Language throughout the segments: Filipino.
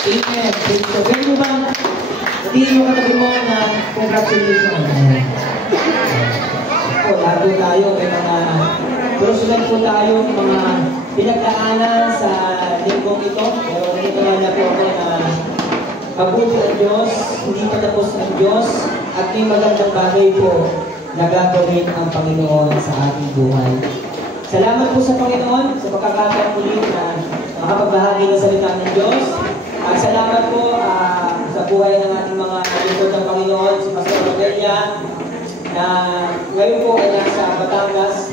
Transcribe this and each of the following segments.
Amen. So, pwede mo bang sabihin mo katabi mo na congratulations? O, lahat tayo may mga personal po tayo, mga pinagdaanan sa linggong ito. Pero naniniwala po ako na mabuti ang Diyos, hindi patapos ang Diyos, at may magandang bagay po na gagawin ang Panginoon sa ating buhay. Salamat po sa Panginoon sa pagkakataon muli na makapagbahagi ng salita ng Diyos. At salamat po sa buhay ng ating mga lingkod ng Panginoon, si Pastor Rodelia, na ngayon po ay nasa Batangas.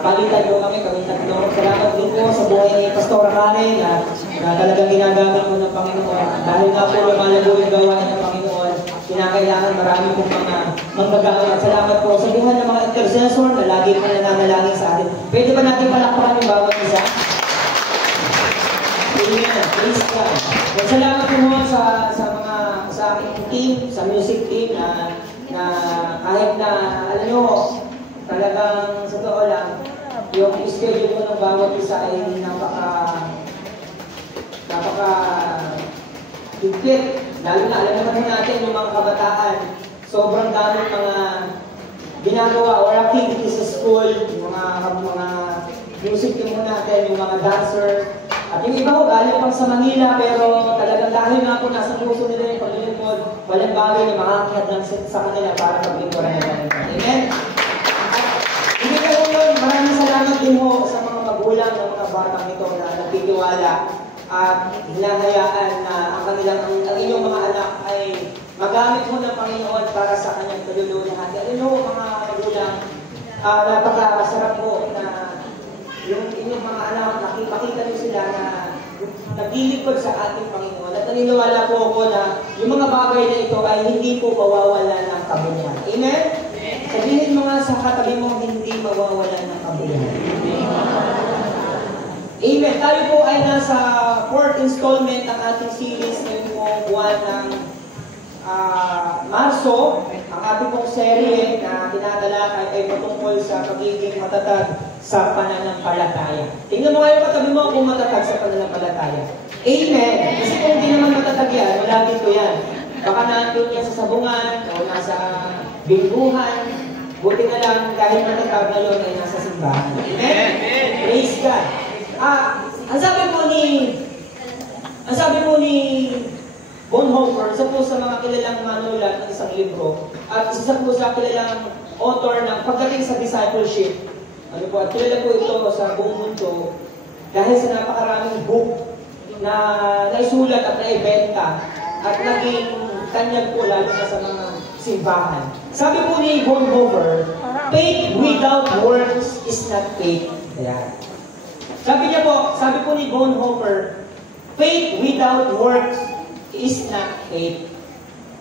Palitan po kami tatlo. Salamat din po sa buhay ni Pastor Karen na talagang ginagamit po ng Panginoon. Dahil nga po lumalago yung gawain ng Panginoon, kinakailangan marami pong mga manggagawa. At salamat po sa buhay ng mga intercessor na lagi po nananalangin sa atin. Pwede ba natin palakpakan yung bawat isa? Amen. Praise God. At salamat po mo sa aking team, sa music team na kahit na, alam nyo, talagang sa totoo lang, yung schedule ko ng bawat isa ay higpit. Lalo na, alam naman natin yung mga kabataan, sobrang daming mga ginagawa or activities sa school, yung mga music team mo natin, yung mga dancer. At yung iba ko galing pang sa Manila, pero talagang dahil nga po nasa puso nila yung paglilingkod, walang bagay na makakahad lang sa kanila para paglingkoran ng Panginoon. Amen? Hindi ka po yun, maraming salamat din mo sa mga magulang ng mga batang ito na nagtitiwala at hinahayaan na ang inyong mga anak ay magamit mo ng Panginoon para sa kanyang kaluluhan. At mga magulang, napakasarap po na yung inyong mga anak, makita nyo sila na naglilingkod sa ating Panginoon. At naniniwala po ako na yung mga bagay na ito ay hindi po mawawala ng kabuluhan. Amen? Sabihin mo nga sa katabi mo, hindi mawawala ng kabuluhan. Amen. Tayo po ay nasa 4th installment ng ating series ngayong pong buwan ng Marso. Ang ating pong serye na tinatalakay ay patungkol sa pagiging matatag sa pananampalataya. Tingnan mo ngayon katabi mo kung matatag sa pananampalataya. Amen. Kasi kung hindi naman matatag yan, wala dito yan. Baka nandun yan sa sabungan o nasa bilguhan. Buti na lang kahit matatag ngayon ay nasa simbahan. Amen? Praise God. Ang sabi po ni Bonhoeffer, isa po sa mga kilalang manulat ng isang libro, at isa po sa kilalang author ng pagdating sa discipleship. At kilala po ito sa buong mundo dahil sa napakaraming book na naisulat at naibenta at naging tanyag po lalo na sa mga simbahan. Sabi po ni Bonhoeffer, faith without works is not faith. Ayan. Sabi po ni Bonhoeffer, faith without works is not faith.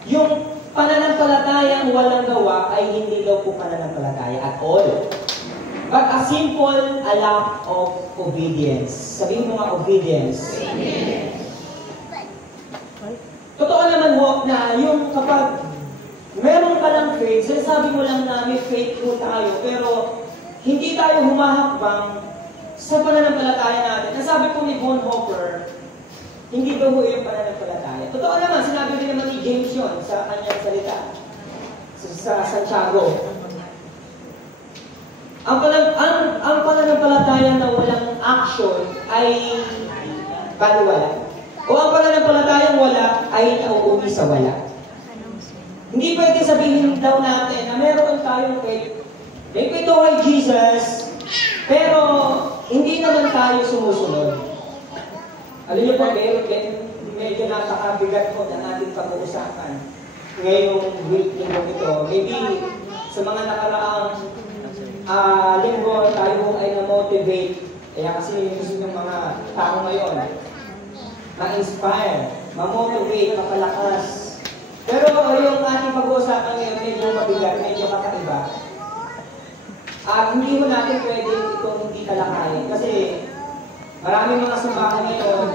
Yung pananampalatayang walang gawa ay hindi daw po pananampalataya at all. But a simple lack of obedience. Sabihin mo nga obedience. Totoo naman ho na yung kapag meron ka lang faith, sinasabi mo lang na may faith po tayo, pero hindi tayo humahakbang sa pananampalataya natin. Nasabi po ni Bonhoeffer, hindi daw ho yung pananampalataya. Totoo naman, sinabi din naman ni James yun sa kanyang salita sa Santiago. Ang pananampalataya na walang action ay baliwala. O ang pananampalatayang wala ay nauuwi sa wala. Hindi pwede sabihin daw natin na meron tayong faith. May kwento kay Jesus, pero hindi naman tayo sumusunod. Alam niyo po, medyo napakabigat po na natin pag-uusapan ngayong week nito ito. Maybe sa mga nakaraang linggo tayo ay na-motivate. Kaya kasi gusto ng mga tao ngayon ma-inspire, ma-motivate, mapalakas. Pero yung ating pag-uusapan ngayon medyo mabigat, medyo kakaiba. Hindi mo natin pwede itong hindi talakayin. Kasi maraming mga simbahan ngayon,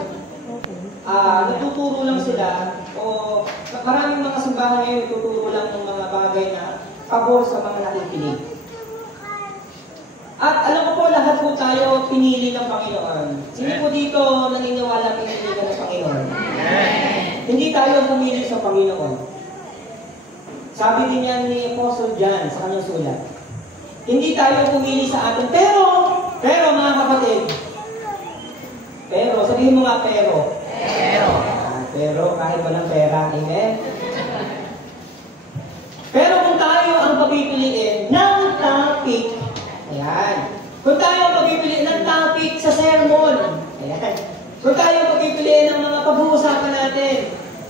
natuturo lang sila o maraming mga simbahan ngayon natuturo lang ng mga bagay na pabor sa mga nakikinig. At alam ko po, lahat po tayo pinili ng Panginoon. Sino po dito naniniwala pinili ng Panginoon? Hindi tayo pumili sa Panginoon. Sabi din yan ni Apostle John sa kanyang sulat. Hindi tayo pumili sa atin. Pero mga kapatid, sabihin mo nga pero. Pero kahit walang pera, amen? Pero kung tayo ang papipiliin ng topic, ayan. Kung tayo ang papipiliin ng topic sa sermon, ayan. Kung tayo ang papipiliin ng mga pag-uusapan natin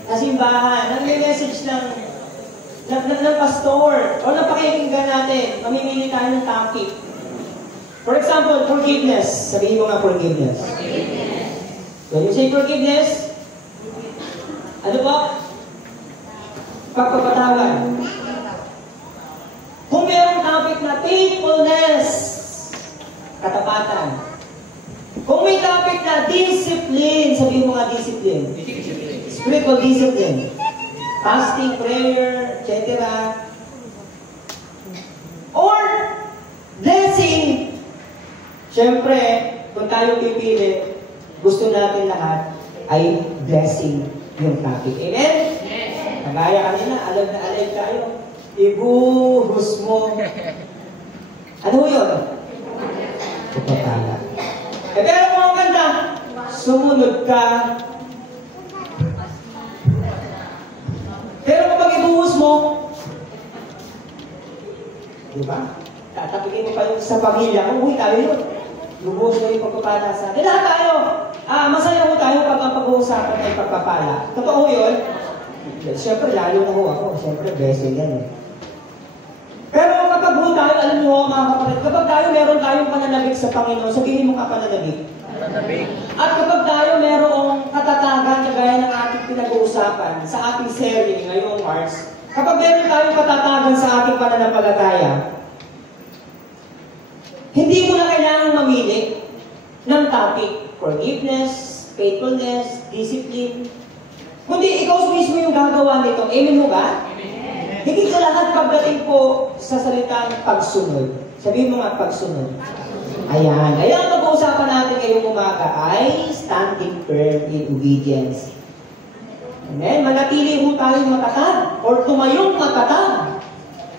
sa simbahan, ng message ng pastor, o ng pakikinggan natin, mamimili tayo ng topic. For example, forgiveness. Sabihin mo nga forgiveness. When you say forgiveness, ano po? Pagpapatawad. Kung mayroong topic na faithfulness, katapatan. Kung may topic na discipline, sabihin mo nga discipline. Spiritual discipline. Fasting, prayer, etc. Or blessing. Siyempre, kung tayo pipili, gusto natin lahat ay blessing yung topic. Amen? Kagaya kanina, alam na alam tayo. Ibuhos mo. Ano yun? Pagpapala. Pero kung ang ganda, sumunod ka. Pero kapag ibuhos mo, di ba? Tatapigin mo pa yung sa pamilya. Uy, tayo yun. Lubuhos mo yung pagpapala sa atin. Lahat tayo. Masaya ko tayo pag ang pag-uusapan ay pagpapala. Totoo yun? Siyempre, lalo na ho ako. Siyempre, blessing yan eh. Pero kapag ho tayo, alam mo mga kapatid, kapag tayo meron tayong pananabik sa Panginoon, sabihin mo nga pananabik. At kapag tayo merong katatagan kagaya ng ating pinag-uusapan sa ating serie ngayong March, kapag meron tayong katatagan sa ating pananampalataya, hindi mo na kailangang mamili ng topic. Forgiveness, faithfulness, discipline. Kundi ikaw mismo yung gagawa nito. Amen mo ba? Amen. Higit sa lahat pagdating po sa salitang pagsunod. Sabihin mo nga pagsunod. Ayan. Ayan ang pag-uusapan natin ngayong umaga ay standing firm in obedience. Amen. Manatili mo tayong matatag or tumayong matatag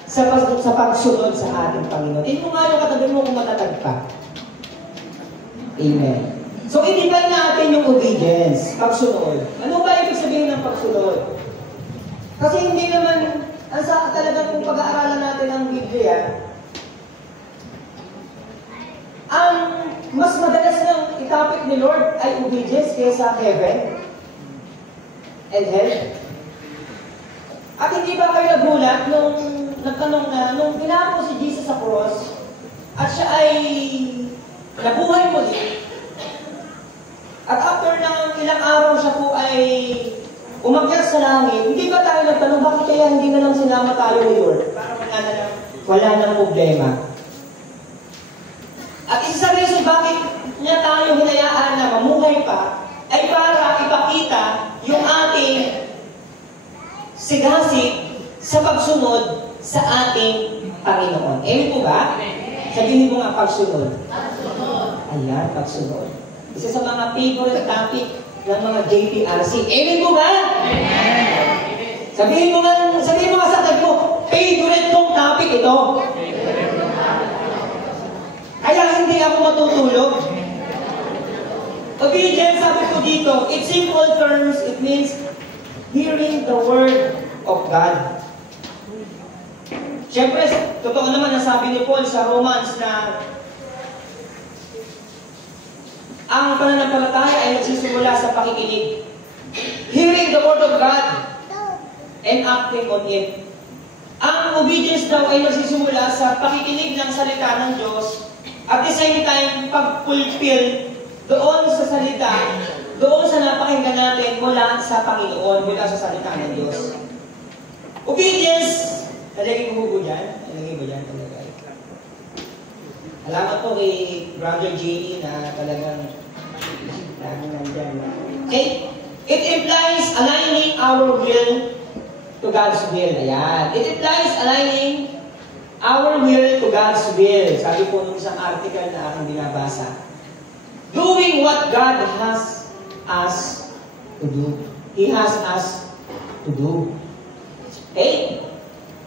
sa pagsunod sa ating Panginoon. Hindi mo nga yung katabi mo kung matatag pa. Amen. So, i-define natin yung obedience, pagsunod. Ano ba ibig sabihin ng pagsunod? Kasi hindi naman, talagang kung pag-aaralan natin ang Biblia, ang mas madalas ng itapik ni Lord ay obedience kaysa heaven and hell. At hindi ba kayo nagulat nung nagtanong na, nung pinako si Jesus sa cross, at siya ay nabuhay muli, at after ng ilang araw siya po ay umakyat sa langit, hindi ba tayo nagtanong, bakit kaya hindi na lang sinama tayo ni Lord? Para wala nang problema. At isa sa reason bakit niya tayo hinayaan na mamuhay pa, ay para ipakita yung ating sigasig sa pagsunod sa ating Panginoon. Amen po ba? Sabihin mo nga pagsunod. Ayan, pagsunod. Isa sa mga favorite topic ng mga JPRC. Amen po ba? Amen. Sabihin mo nga sa tag mo, favorite tong topic ito. Kaya hindi ako matutulog. Obedience, sabi ko dito, in simple terms, it means hearing the word of God. Siyempre, totoo naman nasabi ni Paul sa Romans na ang pananampalataya ay nagsisimula sa pakikinig. Hearing the word of God and acting on it. Ang obedience daw ay nagsisimula sa pakikinig ng salita ng Diyos at the same time, pag-fulfill doon sa salita, doon sa napakinggan natin mula sa Panginoon, mula sa salita ng Diyos. Obedience, talagay mo ba dyan? Talagay mo dyan talaga. Salamat po kay Brother J.E. na talagang nandyan. Okay? It implies aligning our will to God's will. Ayan. It implies aligning our will to God's will. Sabi po nung isang article na aking binabasa. Doing what God has us to do. He has us to do. Okay?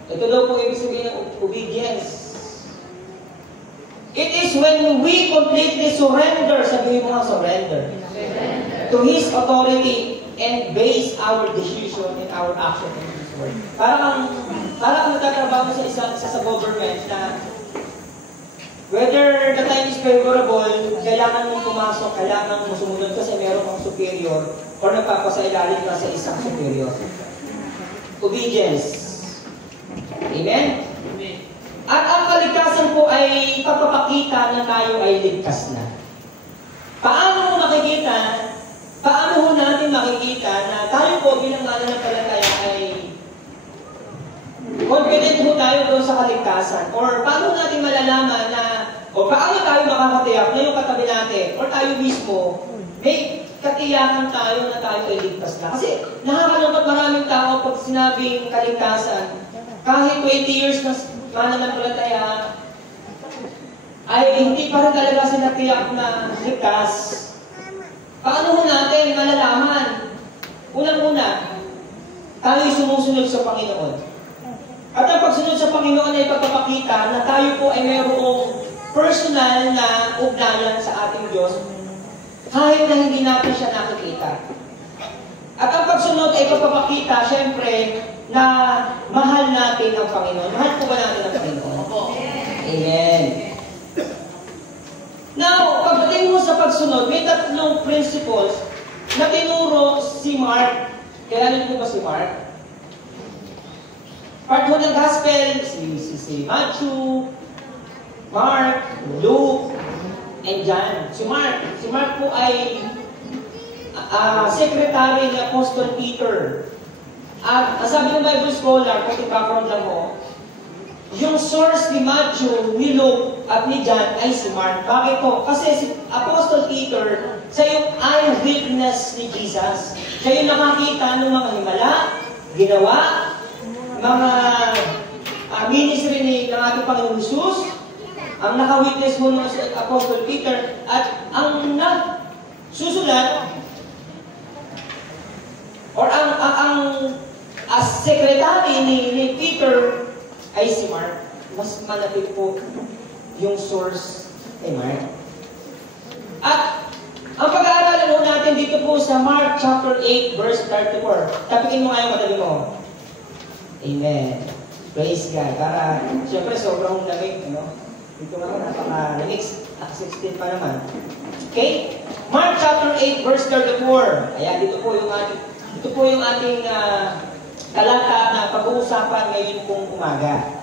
Ito daw po ibig sabihin ng obedience. It is when we completely surrender, sabihin mo nga surrender, to His authority and base our decision and our action in His word. Parang nagtatrabaho sa government na whether the time is favorable, kailangan mong pumasok, kailangan mong sumunod kasi meron kang superior or nagpapasailalim ka sa isang superior. Obedience. Amen? At ang kaligtasan po ay pagpapakita na tayo ay ligtas na. Paano ho natin makikita na tayo po bilang mananampalataya ay confident ho tayo doon sa kaligtasan? Or paano natin malalaman na, o paano tayo makakatiyak na yung katabi natin, or tayo mismo, may katiyakan tayo na tayo ay ligtas na? Kasi nakakalungkot maraming tao pag sinabing kaligtasan, kahit 20 years na mananampalataya, ay hindi pa rin talaga sila tiyak na ligtas. Paano ho natin malalaman? Unang-una, tayo'y sumusunod sa Panginoon. At ang pagsunod sa Panginoon ay pagpapakita na tayo po ay mayroong personal na ugnayan sa ating Diyos kahit na hindi natin siya nakikita. At ang pagsunod ay pagpapakita, syempre, na mahal natin ang Panginoon. Mahal po ba natin ang Panginoon? Amen. Now, pagdating mo sa pagsunod, may tatlong principles na tinuro si Mark. Kailan po ba si Mark? Part 1 ng Gospel, si Matthew, Mark, Luke, and John. Si Mark po ay secretary ni Apostle Peter. At sabi ng Bible scholar, kung background lang mo, yung source ni Matthew, ni Luke, at ni John ay si Mark. Bakit po? Kasi si Apostle Peter, siya yung eyewitness ni Jesus. Siya yung nakakita ng mga himala, ginawa, mga ministry ng ating Panginoon Jesus, ang nakawitness mo ng Apostle Peter, at ang nagsusulat, or ang secretary ni Peter ay si Mark. Mas malapit po yung source kay Mark. At ang pag-aaralan po natin dito po sa Mark chapter 8 verse 34. Tapikin mo nga yung madali mo. Amen. Praise God. Para, siyempre, sobrang lamig, Dito naman, napaka-lamig. 16 pa naman. Okay? Mark chapter 8 verse 34. Ayan, dito po yung ating talata na pag-uusapan ngayon pong umaga.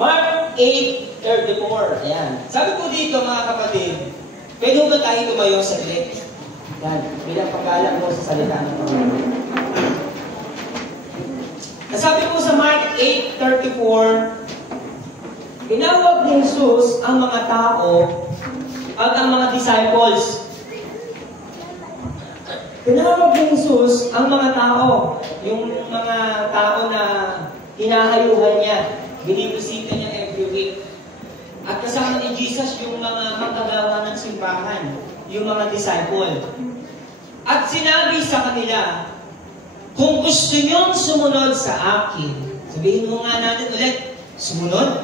Mark 8:34. Ayan. Sabi po dito, mga kapatid, pwede ba tayo tumayo sa saglit? Yan. Bilang pagkalang mo sa salita ng Panginoon. Nasabi po sa Mark 8:34, tinawag ni Jesus ang mga tao at ang mga disciples. Tinawag ni Jesus ang mga tao, yung mga tao na hinahayuhan niya, binibisita niya every week. At kasama ni Jesus yung mga manggagawa ng simbahan, yung mga disciple. At sinabi sa kanila, kung gusto niyong sumunod sa akin, sabihin mo nga natin ulit, sumunod?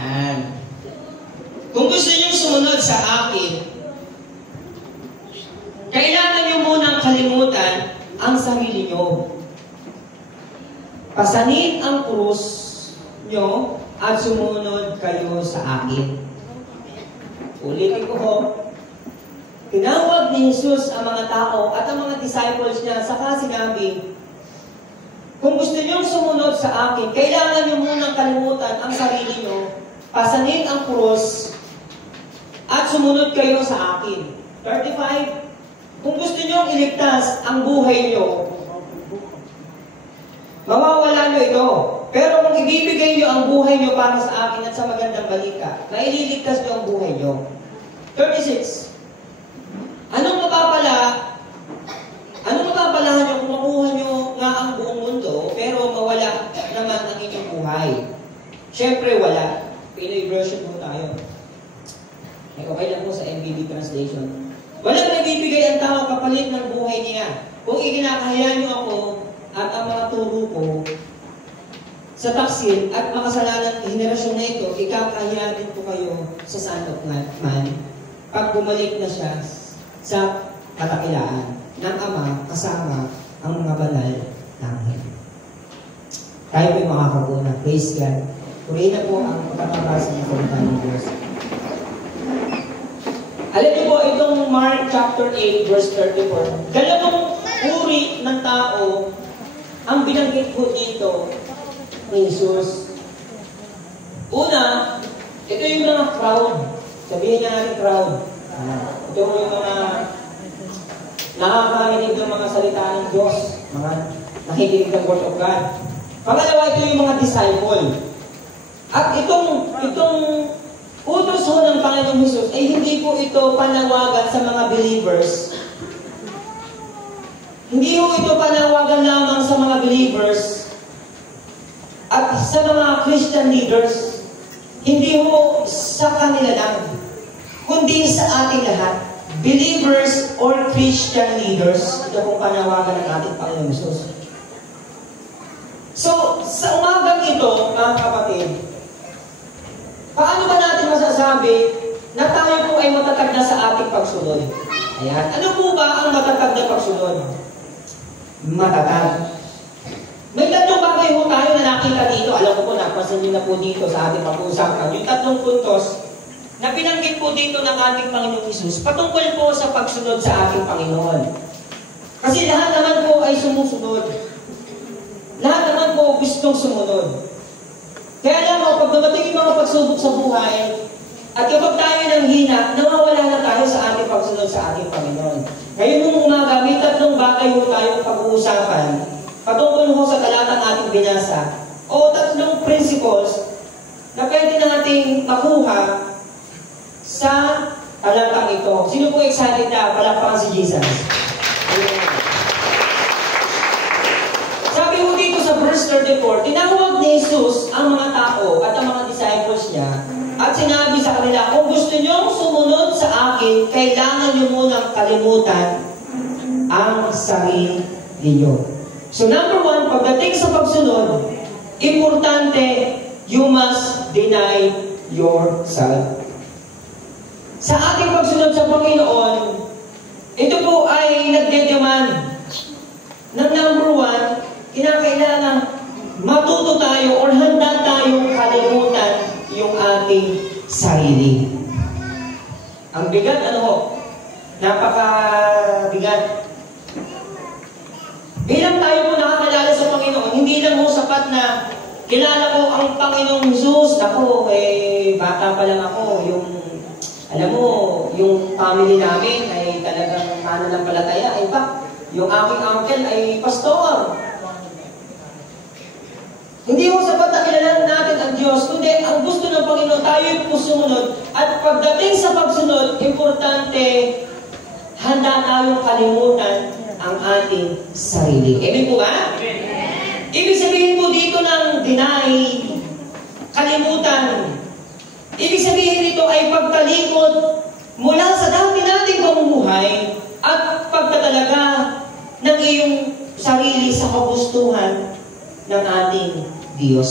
Yan. Kung gusto niyong sumunod sa akin, kailangan niyo munang kalimutan ang sarili niyo. Pasanin ang krus niyo at sumunod kayo sa akin. Ulitin ko ho. Tinawag ni Jesus ang mga tao at ang mga disciples niya, saka sinabi, kung gusto niyong sumunod sa akin, kailangan niyo munang kalimutan ang sarili niyo, pasanin ang krus, at sumunod kayo sa akin. 35, kung gusto niyong iligtas ang buhay niyo, mawawala niyo ito. Pero kung ibibigay niyo ang buhay niyo para sa akin at sa magandang balita, na ililigtas niyo ang buhay niyo. 36. Anong mapapalahan niyo kung makuha niyo nga ang buong mundo, pero mawala naman ang inyong buhay? Siyempre wala. Pinoy version po tayo. Okay lang po sa NBB translation. Walang nagbibigay ang tao kapalit ng buhay niya. kinakahiyan niyo ako at ang mga turo ko sa taksil at makasalanan henerasyon na ito, ikakahiya din po kayo sa Son of Man pag bumalik na siya sa katakilaan ng Ama kasama ang mga banal na anghel. Tayo po'y makakabuna. Praise God. Purihin na po ang pagkakabasa ng salita ng Diyos. Alam niyo po, itong Mark chapter 8, verse 34, dalawang uri ng tao ang binanggit po dito ni Jesus. Una, ito yung mga crowd. Sabihin niya natin crowd. Ito yung mga nakakarinig ng mga salita ng Diyos, mga nakikinig ng Word of God. Pangalawa, ito yung mga disciple. At itong utos ho ng Panginoong Jesus ay hindi po ito panawagan sa mga believers. Hindi ho ito panawagan lamang sa mga believers at sa mga Christian leaders. Hindi ho sa kanila lang, kundi sa ating lahat. Believers or Christian leaders, ito pong panawagan ng ating Panginoong Jesus. So, sa umagang ito, mga kapatid, paano ba natin masasabi na tayo po ay matatag na sa ating pagsunod? Ayan. Ano po ba ang matatag na pagsunod? Matatag. May tatlong bagay po tayo na nakita dito. Alam ko po, napasin nyo na po dito sa ating pag-uusapan. Yung tatlong puntos na binanggit po dito ng ating Panginoong Hesus patungkol po sa pagsunod sa ating Panginoon. Kasi lahat naman po ay sumusunod. Lahat naman po gustong sumunod. Kaya alam mo, pag dumating yung mga pagsubok sa buhay, at kapag tayo ng hina, nawawala na tayo sa ating pagsunod sa ating Panginoon. Ngayon nung umaga, may tatlong bagay po tayong pag-uusapan patungkol po sa talatang ating binasa o tatlong principles na pwede nating makuha sa talatang ito. Sino po excited na palakpakan si Jesus? Sabi mo dito sa verse 34, tinawag ni Jesus ang mga tao at ang mga disciples niya at sinabi sa kanila, kung gusto niyong sumunod sa akin, kailangan niyo munang kalimutan ang sarili niyo. So number one, pagdating sa pagsunod, importante, you must deny yourself. Sa ating pagsunod sa Panginoon, ito po ay nagdedemand ng number one, kinakailangan matuto tayo or handa tayong kalimutan yung ating sarili. Ang bigat, ano ho? Napakabigat. Bilang tayo po nakakalala sa Panginoon, hindi lang ho sapat na kilala ko ang Panginoong Jesus. Ako, bata pa lang ako. Alam mo, yung family namin ay talagang mananampalataya. In fact, yung aking uncle ay pastor. Hindi mo sapat na kilala natin ang Diyos, kundi ang gusto ng Panginoon tayo po sumunod. At pagdating sa pagsunod, importante, handa tayong kalimutan ang ating sarili. Amen po ba? Amen. Ibig sabihin po dito ng deny, kalimutan. Ibig sabihin nito ay pagtalikod mula sa dati nating pamumuhay at pagtatalaga ng iyong sarili sa kagustuhan ng ating Diyos.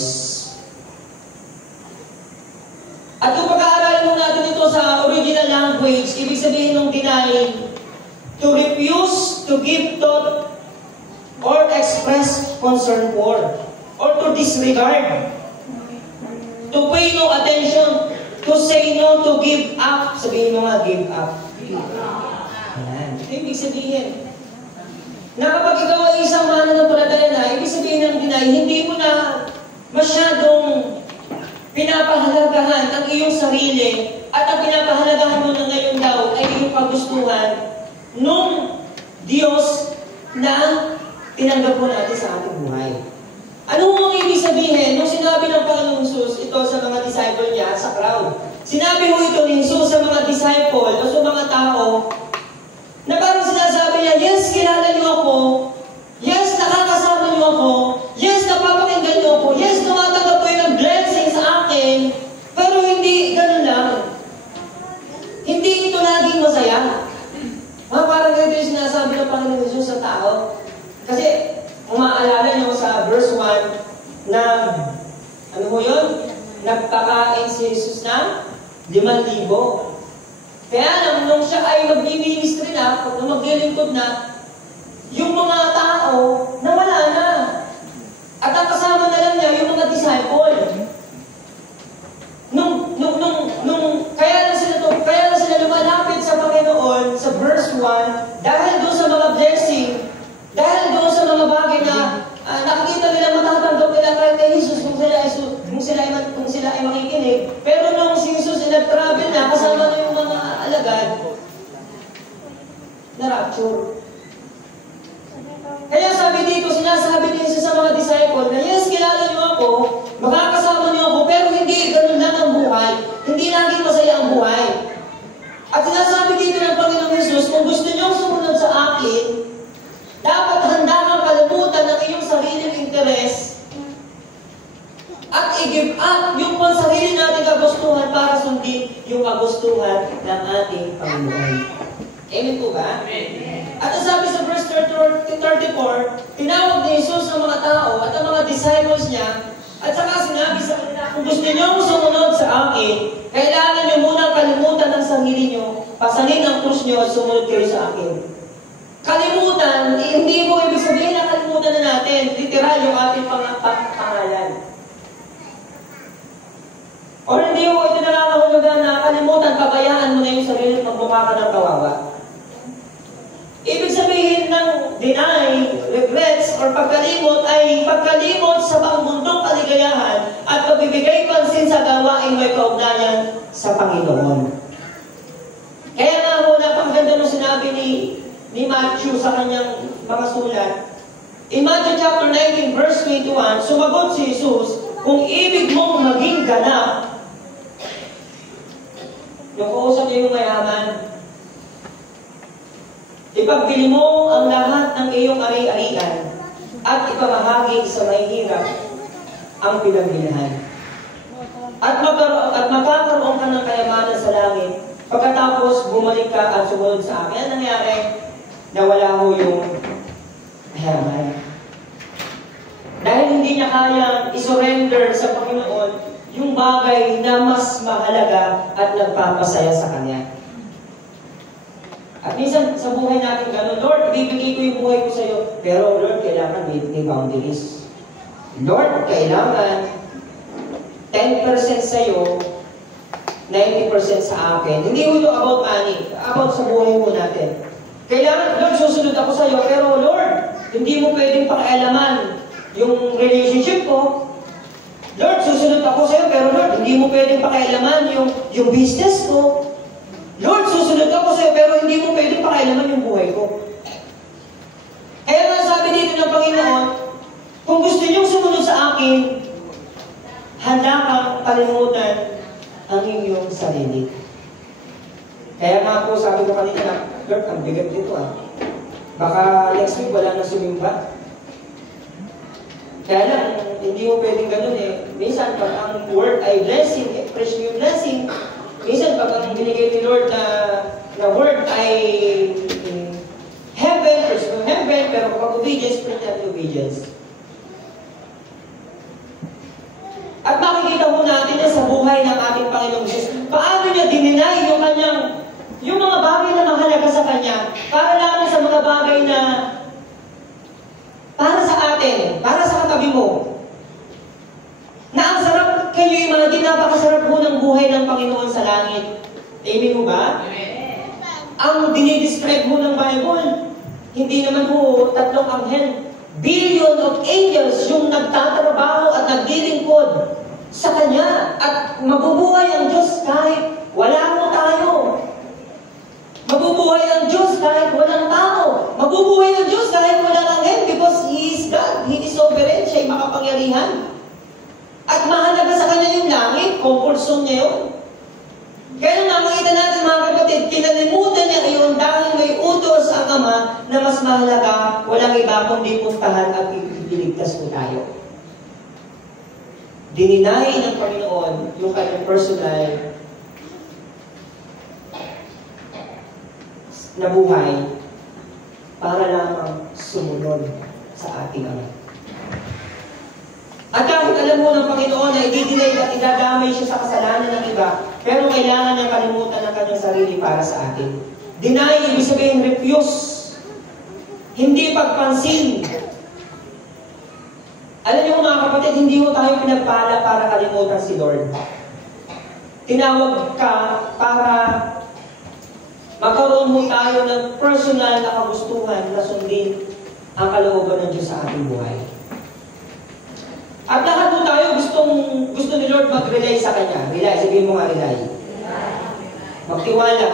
At kung pag-aaralin mo natin ito sa original language, ibig sabihin ng deny, to refuse to give thought or express concern for, or to disregard, to pay no attention, to say no, to give up. Sabihin mo nga, give up. Ayan. Ito ibig sabihin. Na kapag ikaw ay isang mananampalataya na, ibig sabihin ng deny, hindi mo na masyadong pinapahalagahan ang iyong sarili at ang pinapahalagahan mo na ngayon daw ay iyong kagustuhan nung Diyos na tinanggap mo natin sa ating buhay. Ano mong ibig sabihin? Nung sinabi ng Panginoong Jesus ito sa mga disciple niya, sa crowd, sinabi mo ito ni Jesus sa mga disciple o sa mga tao na parang sinasabi niya, yes, kilala niyo ako, yes, nakakasama niyo ako, yes, napapakinggan niyo ako, yes, tumatanggap ko yung blessing sa akin, pero hindi ganun lang. Hindi ito laging masaya. Parang ganito yung sinasabi ng Panginoon Jesus sa tao. nagpakain si Jesus ng 5,000. Kaya lang, nung siya ay mag-ministry na, pag maglilingkod na, yung mga tao, nawala na. At ang kasama na lang niya, yung mga disciple. Kaya lang sila lumalapit sa Panginoon sa verse 1, dahil doon sa mga blessing, dahil doon sa mga bagay na nakikita nila matatanggap nila kay Jesus kung sila ay makikinig. Pero nung si Jesus ay nag-travel na, kasama na yung mga alagad, na-rapture. Kaya sabi dito, sinasabi ni Jesus sa mga disciple na, yes, kilala niyo ako, makakasama niyo ako, pero hindi ganun lang ang buhay. Hindi laging masaya ang buhay. At sinasabi dito ng Panginoong Jesus, kung gusto niyo sumunod sa akin, dapat handa kang kalimutan ng iyong sariling interes at i-give up yung pansarili nating kagustuhan para sundin yung kagustuhan ng ating Panginoon. Amen po ba? At sabi sa verse 34, tinawag ni Jesus ang mga tao at ang mga disciples niya at saka sinabi sa kanila, kung gusto niyo sumunod sa akin, kailangan niyo muna kalimutan ang sarili niyo, pasanin ang krus niyo at sumunod kayo sa akin. Kalimutan, hindi mo ibig sabihin na kalimutan na natin, literal yung ating pangalan. O hindi mo ito nakakahulugan na kalimutan, pabayaan mo na yung sarili at magmukha ka ng kawawa. Ibig sabihin ng deny, regrets, or pagkalimot ay pagkalimot sa pangmundong kaligayahan at pagbibigay pansin sa gawain may kaugnayan sa Panginoon. Kaya nga ho, napakaganda nung sinabi ni Matthew sa kanyang mga sulat. In Matthew chapter 19, verse 21, sumagot si Jesus, kung ibig mong maging ganap, yung kausap niya yung mayaman, ipagbili mo ang lahat ng iyong ari-arian at ipamahagi sa mahihirap ang pinagbilihan. At magkakaroon ka ng kayamanan sa langit. Pagkatapos, bumalik ka at sumunod sa akin. Ano nangyari? Nawala mo yung mayaman. Dahil hindi niya kayang isurrender sa Panginoon yung bagay na mas mahalaga at nagpapasaya sa Kanya. At minsan sa buhay natin gano'n, Lord, ibibigay ko yung buhay ko sa iyo. Pero Lord, kailangan may boundaries. Lord, kailangan 10% sa iyo, 90% sa akin. Hindi mo ito about money, about sa buhay mo natin. Kailangan, Lord, susunod ako sa iyo, pero Lord, hindi mo pwedeng pakialaman yung relationship ko. Lord, susunod ako sa iyo, pero Lord, hindi mo pwedeng pakialaman yung business ko. Lord, susunod ako sa iyo, pero hindi mo pwedeng pakialaman yung buhay ko. Kaya nga sabi dito ng Panginoon, kung gusto niyong sumunod sa akin, handa kang kalimutan ang inyong sarili. Kaya nga po, sabi ko kanina, Lord, ang bigat dito Baka next week wala na sumimba. Kaya lang, hindi mo pwedeng ganun Minsan, pag ang word ay blessing, express yung blessing. Minsan, pag ang binigay ni Lord na word ay heaven, personal heaven, pero kapag obedience, pretend obedience. At makikita po natin sa buhay ng ating Panginoong Jesus, paano niya dininay yung mga bagay na mahalaga sa Kanya, para lang sa mga bagay na para sa atin, para sa katabi mo. Na ang sarap kayo imagine, napakasarap po ng buhay ng Panginoon sa langit. Amen mo ba? Amen. Ang dinidescribe mo ng Bible, hindi naman po 3 anghel, billion of angels yung nagtatrabaho at naglilingkod sa Kanya. At mabubuhay ang Diyos kahit wala mo tayo. Mabubuhay ang Diyos kahit walang tao. Mabubuhay ang Diyos kahit walang anghel because He is God. He is sovereign. Siya ay makapangyarihan. At mahalaga sa Kanya yung langit. Comfort zone niya yun. Kaya nga makita natin mga kapatid, kinalimutan niya ngayon dahil may utos ang Ama na mas mahalaga, walang iba kundi puntahan at iligtas mo tayo. Dininay ng Panginoon yung kanyang personal na buhay para lamang sumunod sa ating Ama. At kahit alam mo ng Panginoon na i-delay at idadamay siya sa kasalanan ng iba, pero kailangan niyang kalimutan ng kanyang sarili para sa atin. Deny, ibig sabihin, refuse. Hindi pagpansin. Alam niyo mga kapatid, hindi mo tayo pinagpala para kalimutan si Lord. Tinawag ka para magkaroon mo tayo ng personal na kagustuhan na sundin ang kalooban ng Diyos sa ating buhay. At lahat po tayo gusto ni Lord mag-rely sa Kanya. Rely, sabihin mo nga rely. Magtiwala.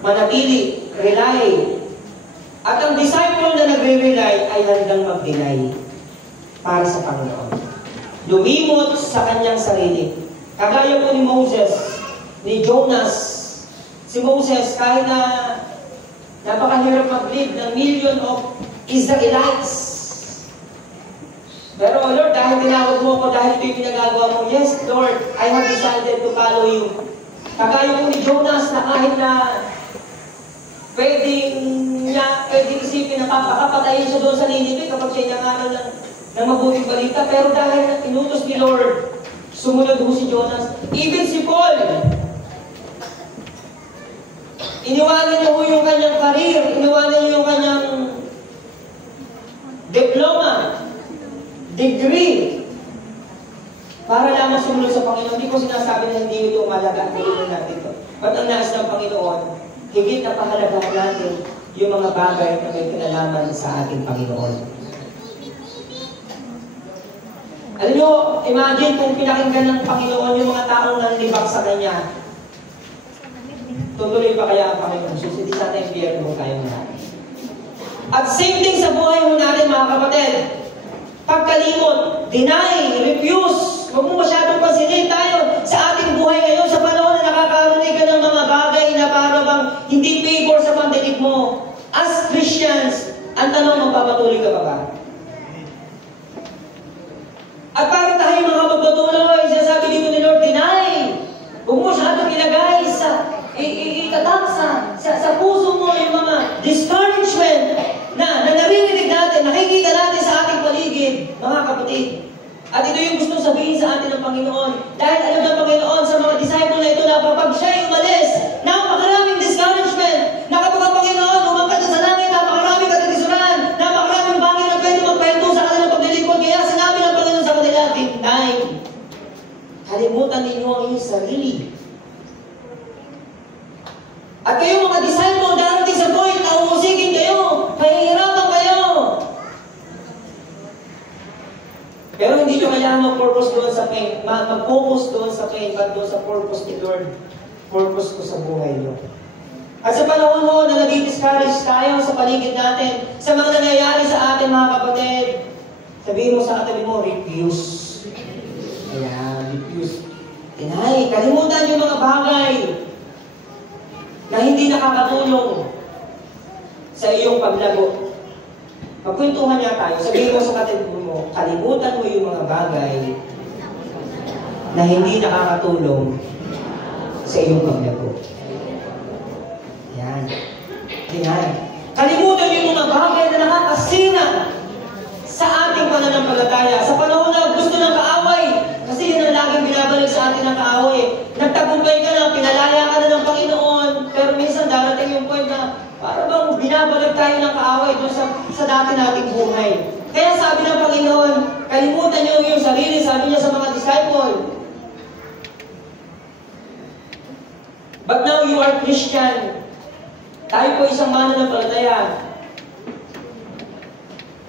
Manatili. Rely. At ang disciple na nagre-rely ay handang mag-deny para sa Panginoon. Lumimot sa kanyang sarili. Kagaya po ni Moses, ni Jonas. Si Moses, kahit na napakahirap mag-lead ng million of Israelites. Pero Lord, dahil tinawag mo ko, dahil ito yung pinagagawa mo, yes, Lord, I have decided to follow you. Kagaya po ni Jonas na kahit na pwedeng isipin na papakapatayin siya doon sa Ninive kapag siya nangaral ng mabuting balita. Pero dahil inutos ni Lord, sumunod po si Jonas. Even si Paul, iniwanan niya po yung kanyang career, iniwanan niya yung kanyang diploma, degree, para lamang sumunod sa Panginoon. Hindi ko sinasabi na hindi ito umalaga, hindi natin ito. But ang nais ng Panginoon, higit na pahalagahan natin yung mga bagay na may kinalaman sa ating Panginoon. Alam nyo, imagine kung pinakinggan ng Panginoon yung mga taong nanlibak sa Kanya. Tutuloy pa kaya ang Panginoon? So, hindi sana impyerno mo tayo natin. At same thing sa buhay mo natin, mga kapatid. Pagkalimot, deny, refuse. Huwag mo masyadong pansinin tayo sa ating buhay ngayon, sa panahon na nakakarinig ka ng mga bagay na para bang hindi favor sa pandinig mo. As Christians, ang tanong, magpapatuloy ka ba ba? At para tayo mga magpatuloy, sinasabi dito ni Lord, deny. Huwag mo masyadong ilagay ikatak sa puso mo yung mga discouragement na naririnig natin, nakikita natin sa ating paligid, mga kapatid. At ito yung gustong sabihin sa atin ng Panginoon. Dahil alam ng Panginoon sa mga disciple na ito na kapag siya'y umalis, napakaraming discouragement. Na kapag ang Panginoon umangkat sa langit, napakaraming katitisuran, napakaraming bagay na pwede magpahento sa kanilang paglilingkod. Kaya sinabi ng Panginoon sa kanila, deny. Kalimutan ninyo ang inyong sarili. At kayo mga disciple, darating sa point na umusigin kayo, mahihirapan kayo. Pero hindi nyo kailangan mag-purpose doon sa pain, mag-focus doon sa pain, but doon sa purpose ni Lord, purpose ko sa buhay nyo. At sa panahon mo na nag-discourage tayo sa paligid natin, sa mga nangyayari sa atin mga kapatid, sabihin mo sa katabi mo, refuse. Ayan, refuse. Deny, kalimutan yung mga bagay na hindi nakakatulong sa iyong paglago. Magkwentuhan niya tayo. Sabihin mo sa katabi mo, kalimutan mo yung mga bagay na hindi nakakatulong sa iyong paglago. Yan. Yan. Kalimutan mo yung mga bagay na nakakasira sa ating pananampalataya. Sa panahon na gusto ng kaaway, kasi yun ang laging binabalik sa atin ng kaaway. Nagtagumpay ka na, pinalaya ka na ng Panginoon, pero minsan darating yung point na para bang binabalik tayo ng kaaway doon sa dati nating buhay. Kaya sabi ng Panginoon, kalimutan niyo yung sarili, sabi niya sa mga disciple. But now you are Christian. Tayo po isang mananampalataya.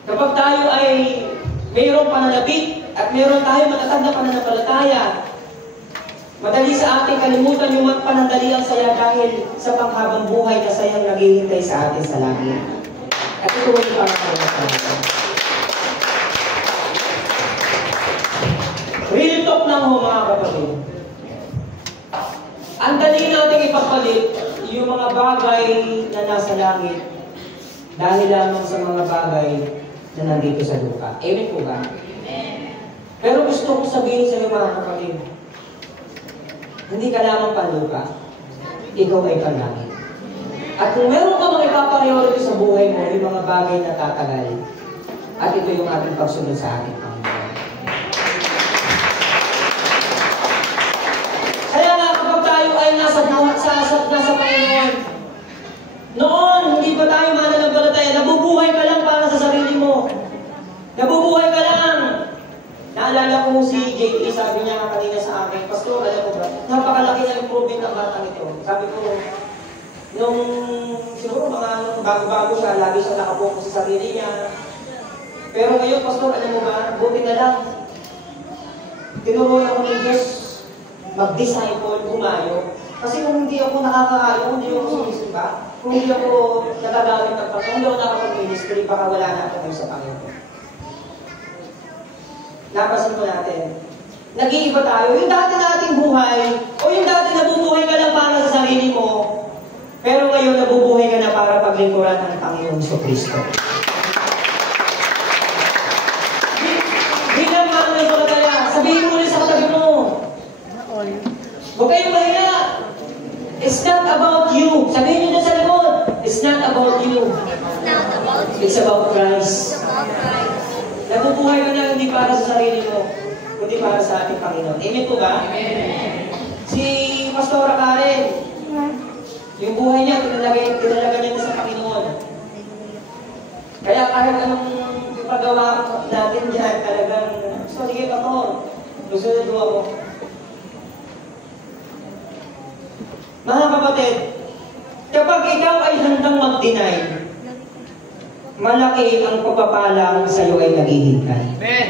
Kapag tayo ay mayroong pananabik at mayroon tayo matatag na pananampalataya, madali sa ating kalimutan yung panandaliang saya dahil sa panghabang buhay na sayang naghihintay sa atin sa langit. At ito ay pananampalataya. Real talk lang ho mga kapatid. Ang dali natin ipapalit yung mga bagay na nasa langit dahil lamang sa mga bagay na nandito sa lupa. Amen po ba? Pero gusto kong sabihin sa iyo mga kapatid, hindi ka lamang panlupa, ikaw ay panlangit. At kung meron ka mga ipapriority sa buhay mo, yung mga bagay na tatagal, at ito yung ating pagsunod sa ating Panginoon. ay nasa Panginoon. Noon, hindi pa tayo mananampalataya, nabubuhay ka lang para sa sarili mo. Nabubuhay ka lang. Naalala ko si JP, sabi niya kanina sa akin, Pastor, alam mo ba, napakalaki na improvement ng batang ito. Sabi ko, nung siguro mga bago-bago siya, lagi siya nakapokus sa sarili niya. Pero ngayon, Pastor, alam mo ba, buti na lang. Tinuruan ako ng Diyos mag-disciple, gumayo. Kasi kung hindi ako nakakaayo, kung hindi ako sumisimba, kung hindi ako nagagamit ng Panginoon, hindi ako nakapag-ministry, baka wala na ako sa Panginoon. Napasin ko natin. Nag-iiba tayo. Yung dati nating buhay, o yung dati nabubuhay ka lang para sa sarili mo, pero ngayon nabubuhay ka na para paglingkuran ng Panginoon sa Kristo. Bilang mga nagpapataya, sabihin mo rin sa katabi mo, huwag kayong mahiya. It's not about you. Sabihin nyo na sa likod, it's not about you. It's about Christ. Nabubuhay ka na hindi para sa sarili mo, kundi para sa ating Panginoon. Amen po ba? Amen. Si Pastora Karen, yung buhay niya, tinalaga niya sa Panginoon. Kaya kahit anong ipagawa natin dyan, talagang, so sige pa po, gusto na doon ako. Mga kapatid, kapag ikaw ay handang mag-deny, malaki ang pagpapalang sa iyo ay naghihintay. Amen.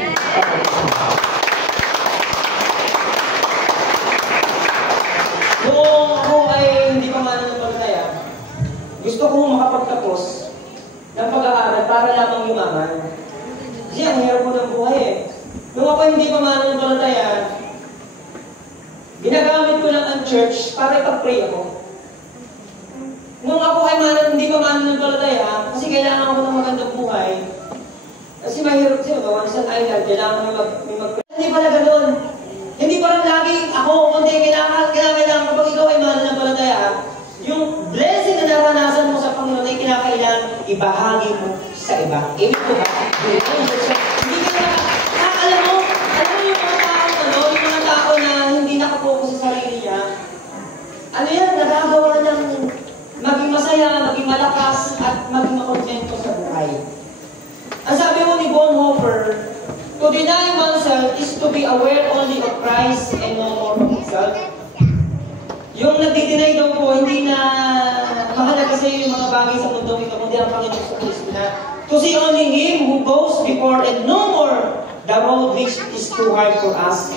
Noong ako ay hindi pa mananampalataya, gusto kong makapagtapos ng pag-aaral para lamang yumaman. Kasi ang hirap ko ng buhay eh. Noong ako hindi pa mananampalataya, ginagamit ko lang ang church para ipag-pray ako. Nung ako ay hindi pa mananampalataya, kasi kailangan ko ng magandang buhay. Kasi mahirap siya, gawa sa island, kailangan may mag-pray. Hindi pala ganun. Hindi pa rin lagi ako, kundi kailangan kapag ikaw ay mananampalataya, yung blessing na naranasan mo sa Panginoon ay kinakailangan ibahagi mo sa iba. Ibig ko ba? Hindi ka na, alam mo yung mga tao na hindi nakapokus sa sarili niya, ano yan, nagagawa ng maging masaya, maging malakas, at maging makontento sa buhay. Ang sabi mo ni Bonhoeffer, to deny oneself is to be aware only of Christ and no more of himself. Yung nagdi-deny daw po, hindi na mahalaga sa iyo yung mga bagay sa mundong ito, kundi ang Panginoon sa Kristo na to see only Him who goes before and no more the road which is too hard for us.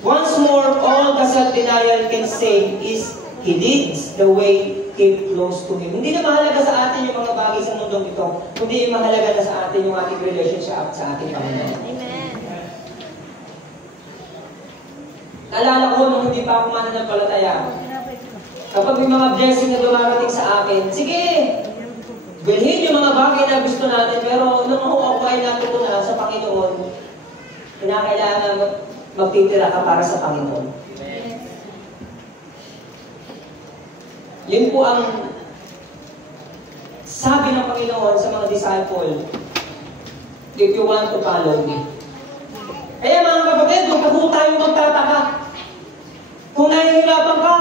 Once more, all the self-denial can say is He leads the way, keep close to Him. Hindi na mahalaga sa atin yung mga bagay sa mundong ito, kundi mahalaga na sa atin yung ating relationship sa ating Panginoon. Amen. Naalala ko nung hindi pa ako mananampalataya, kapag may mga blessing na dumarating sa akin, sige, bilhin yung mga bagay na gusto natin, pero nung ako ay natuto na sa Panginoon, kinakailangan magtitira ka para sa Panginoon. Yun po ang sabi ng Panginoon sa mga disciple, if you want to follow me. Kaya mga kapatid, huwag po tayong magtataka. Kung nahihirapan ka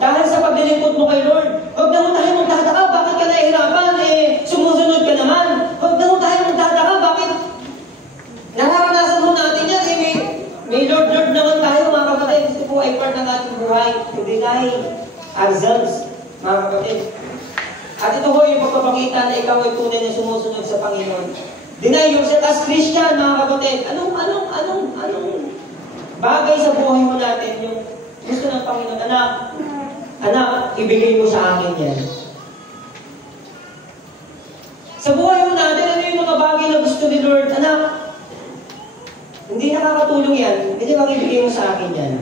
dahil sa paglilingkod mo kay Lord, huwag na tayo magtataka, bakit ka nahihirapan? Sumusunod ka naman. Huwag na tayo magtataka, bakit? Nararanasan mo natin yan, may Lord naman tayo, mga kapatid. Ito po ay part ng ating buhay. To deny ourselves, mga kapatid. At ito po yung pagpapakita na ikaw ay tunay na sumusunod sa Panginoon. Deny yourself as Christian, mga kapatid. Anong bagay sa buhay mo natin yung gusto ng Panginoon? Anak, ibigay mo sa akin yan. Sa buhay mo natin, ano yung mga bagay na gusto ni Lord? Anak, hindi nakakatulong yan. Hindi bang ibigay mo sa akin yan?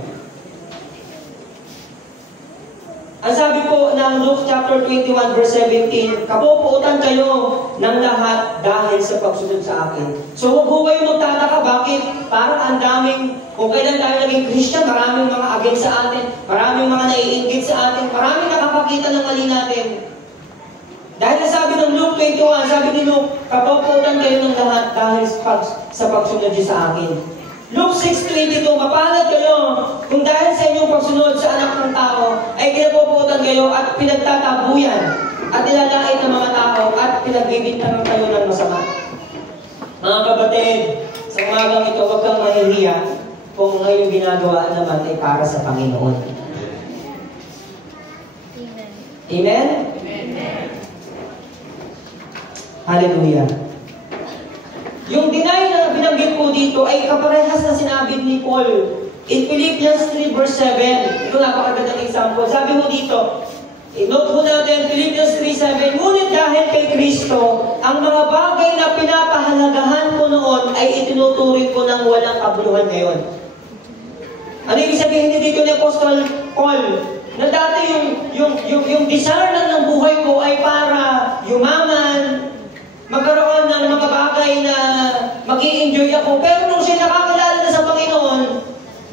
Ang sabi po ng Luke chapter 21 verse 17, kapupuutan kayo ng lahat dahil sa pagsunod sa akin. So huwag po kayo magtataka, bakit? Parang ang daming, kung kailan tayo naging Christian, maraming mga against sa atin, maraming mga naiinggit sa atin, maraming nakapakita ng mali natin. Dahil sabi ng Luke 21, sabi ni Luke, kapupuutan kayo ng lahat dahil sa pagsunod sa akin. Luke 6:22, mapalad kayo kung dahil sa inyong pagsunod sa anak ng tao ay kinapuputan kayo at pinagtatabuyan at nilalait ng mga tao at pinagbibintangan kayo ng masama. Mga kapatid, sa umagang ito, huwag kang mahihiya kung ngayon ginagawa naman ay para sa Panginoon. Amen? Amen? Hallelujah. Yung deny na binanggit po dito ay kaparehas na sinabi ni Paul in Philippians 3 verse 7. Ito napakagandang example. Sabi mo dito, note mo natin, Philippians 3:7, ngunit dahil kay Kristo, ang mga bagay na pinapahalagahan ko noon ay itinuturing ko ng walang kabuluhan ngayon. Ano ibig sabihin dito ni Apostle Paul? Na dati yung desire lang ng buhay ko ay para yumaman, magkaroon ng mga bagay na mag-i-enjoy ako. Pero nung siya nakakilala na sa Panginoon,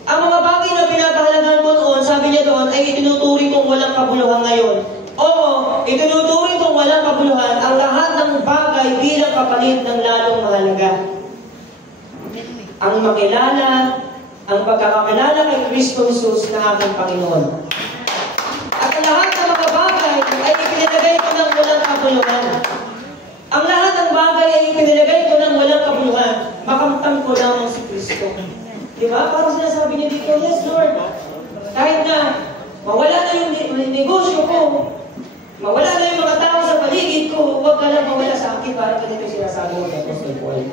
ang mga bagay na pinapahalagahan mo noon, sabi niya doon, ay itinuturing kong walang kabuluhan ngayon. Oo, itinuturing kong walang kabuluhan ang lahat ng bagay bilang kapalit ng lalong mahalaga. Ang makilala, ang pagkakakilala kay Kristo Jesus na aking Panginoon. At ang lahat ng mga bagay ay ipinilagay ko ng walang kabuluhan. Ang lahat ng bagay ay ipinilagay ko ng walang kabuluhan. Makamtan ko lamang si Kristo. Diba? Parang sinasabi niya dito, yes Lord, kahit na mawala na yung negosyo ko, mawala na yung mga tao sa paligid ko, huwag ka lang mawala sa akin. Parang ganito sinasabi mo kay Apostle Paul.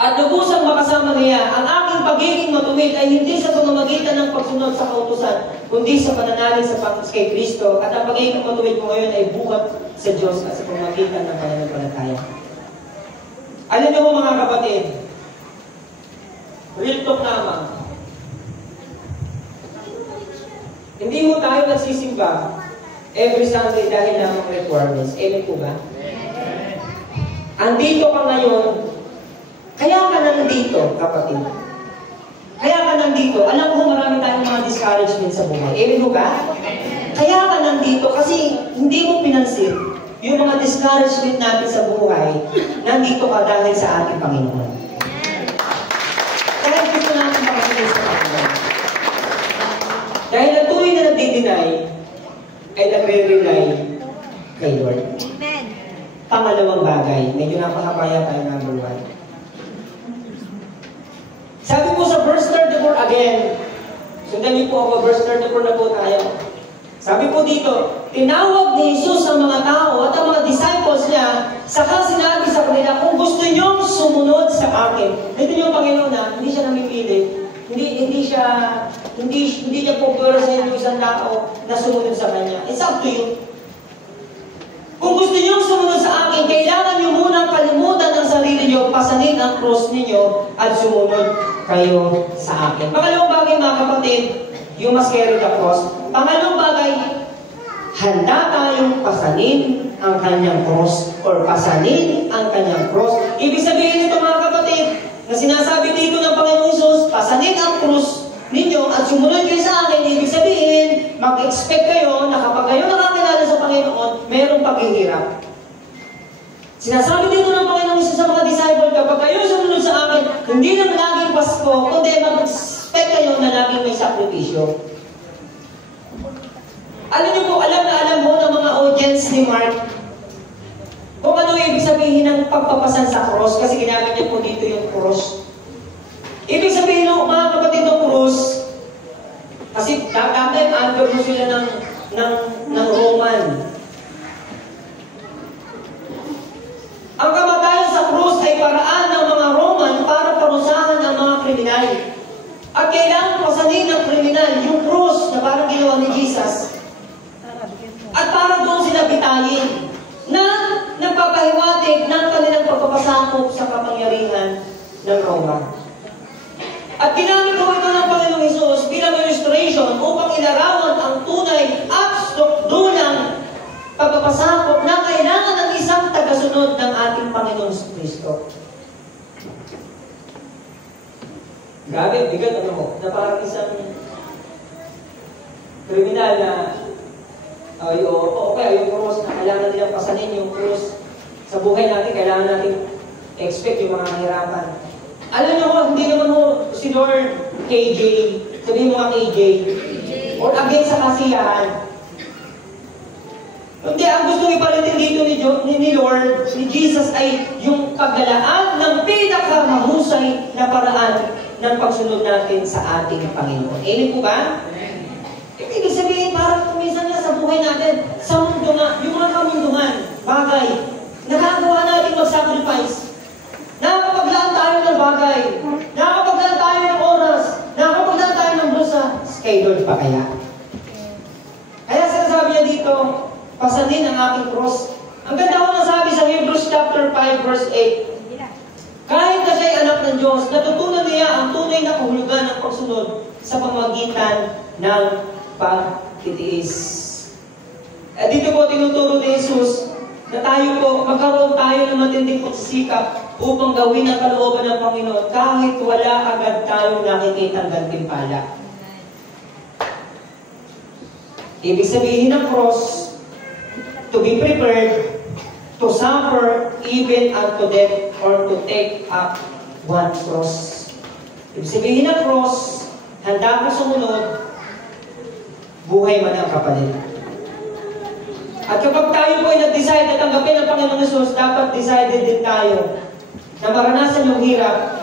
At lubusang makasama niya, ang aking pagiging matuwid ay hindi sa pamamagitan ng pagsunod sa kautusan, kundi sa pananalig sa kay Kristo. At ang pagiging matuwid ko ngayon ay buhat sa Diyos at sa pamamagitan ng pananampalataya. Alam niyo mo mga kapatid, real talk naman, hindi mo tayo nagsisimba every Sunday dahil lamang requirements. Amen po ba? Andito ka ngayon, kaya ka nandito, kapatid. Kaya ka nandito. Alam ko marami tayong mga discouragement sa buhay. Amen po ba? Kaya ka nandito kasi hindi mo pinansin yung mga discouragement natin sa buhay, nandito ka dahil sa ating Panginoon. Kaya gusto natin makasunod sa Panginoon. Dahil ang tuloy na nagdi-deny, ay nagre-rely kay Lord. Amen. Pangalawang bagay, medyo napakapaya tayo, number 1. Sabi po sa verse 34 again, sundan niyo po ako, verse 34 na po tayo. Sabi po dito, tinawag ni Jesus ang mga tao at ang mga disciples niya, saka sinabi sa kanila, kung gusto niyong sumunod sa akin. Dito niyo Panginoon na, hindi siya namimili. Hindi niya po pwera sa inyo isang tao na sumunod sa kanya. It's up to you. Kung gusto niyong sumunod sa akin, kailangan niyo munang kalimutan ang sarili niyo, pasanin ang cross ninyo, at sumunod kayo sa akin. Pangalawang bagay mga kapatid, you must carry the cross. Pangalawang bagay, handa tayong pasanin ang kanyang cross or pasanin ang kanyang cross. Ibig sabihin nito mga kapatid, na sinasabi dito ng Panginoon Jesus, pasanin ang cross ninyo at sumunod kayo sa akin. Ibig sabihin, mag-expect kayo na kapag kayo nakakilala sa Panginoon, mayroong paghihirap. Sinasabi dito ng Panginoon Jesus sa mga disciple, kapag kayo sumunod sa akin, hindi lang laging Pasko, kundi mag-expect kayo na laging may sakripisyo. Alam niyo po, alam na alam mo ng mga audience ni Mark kung ano ibig sabihin ng pagpapasan sa cross, kasi ginamit niya po dito yung cross. Ibig sabihin ng mga kapatid ng cross, kasi dati under mo sila ng Roman. Ang kamatayan sa cross ay paraan ng mga Roman para parusahan ang mga kriminal. At kailangan pasanin ng kriminal yung cross na parang ginawa ni Jesus. At para doon sila bitayin na nagpapahiwatig ng kanilang pagpapasakop sa kapangyarihan ng Roma. At ginamit ko ito ng Panginoong Hesus bilang illustration upang ilarawan ang tunay at dulang pagpapasakop na kailangan ng isang tagasunod ng ating Panginoong Kristo. Grabe, bigat ano mo, na parang isang kriminal na yung cross na kailangan nilang pasanin yung cross sa buhay natin, kailangan natin expect yung mga kahirapan. Alam niyo ko, hindi naman ho si Lord KJ, sabihin mo nga KJ, or again sa kasiyahan. Hindi, ang gusto ipalitin dito ni Lord, ni Jesus ay yung paglalaan ng pinakamahusay na paraan ng pagsunod natin sa ating Panginoon. Amen po ba? Ibig sabihin, parang kuminsan nga sa buhay natin, sa mundo nga, yung mga kamunduhan, bagay, nakagawa natin mag-sacrifice. Nakakapaglaan tayo ng bagay. Nakakapaglaan tayo ng oras. Nakakapaglaan tayo ng brusa. Kay Lord pa kaya? Kaya sinasabi niya dito, pasanin ang aking cross. Ang ganda ko nasabi sa Hebrews chapter 5 verse 8. Kahit na siya'y anak ng Diyos, natutunan niya ang tunay na kahulugan ng pagsunod sa pamagitan ng pagtitiis. Dito po tinuturo ni Jesus na tayo po, magkaroon tayo ng matinding pagsisikap upang gawin ang kalooban ng Panginoon kahit wala agad tayong nakikitang gantimpala. Ibig sabihin ng cross, to be prepared, to suffer even unto death, or to take up one cross. Ibig sabihin ng cross, handa ko sumunod, buhay man ang kapalit. At kapag tayo po ay nag-decide na tanggapin ang Panginoon Jesus, dapat decided din tayo na maranasan yung hirap.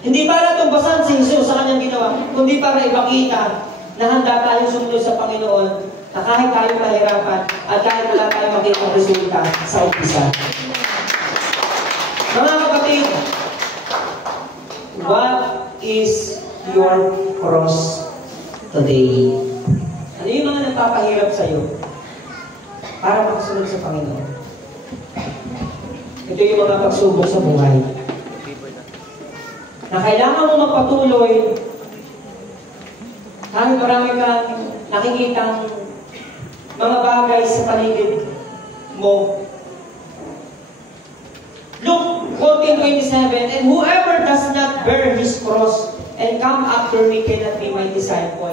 Hindi para tumbasan si Jesus sa kanyang ginawa, kundi para ipakita na handa tayong sumunod sa Panginoon, na kahit tayo mahirapan at kahit wala tayong makitang resulta sa umpisa. Mga kapatid, what is your cross today? Ano yung mga nagpapahirap sa iyo para makasunod sa Panginoon? Ito yung mga pagsubok sa buhay na kailangan mo magpatuloy kahit marami kang nakikitang mga bagay sa paligid mo. Luke 14:27, and whoever does not bear his cross and come after me cannot be my disciple.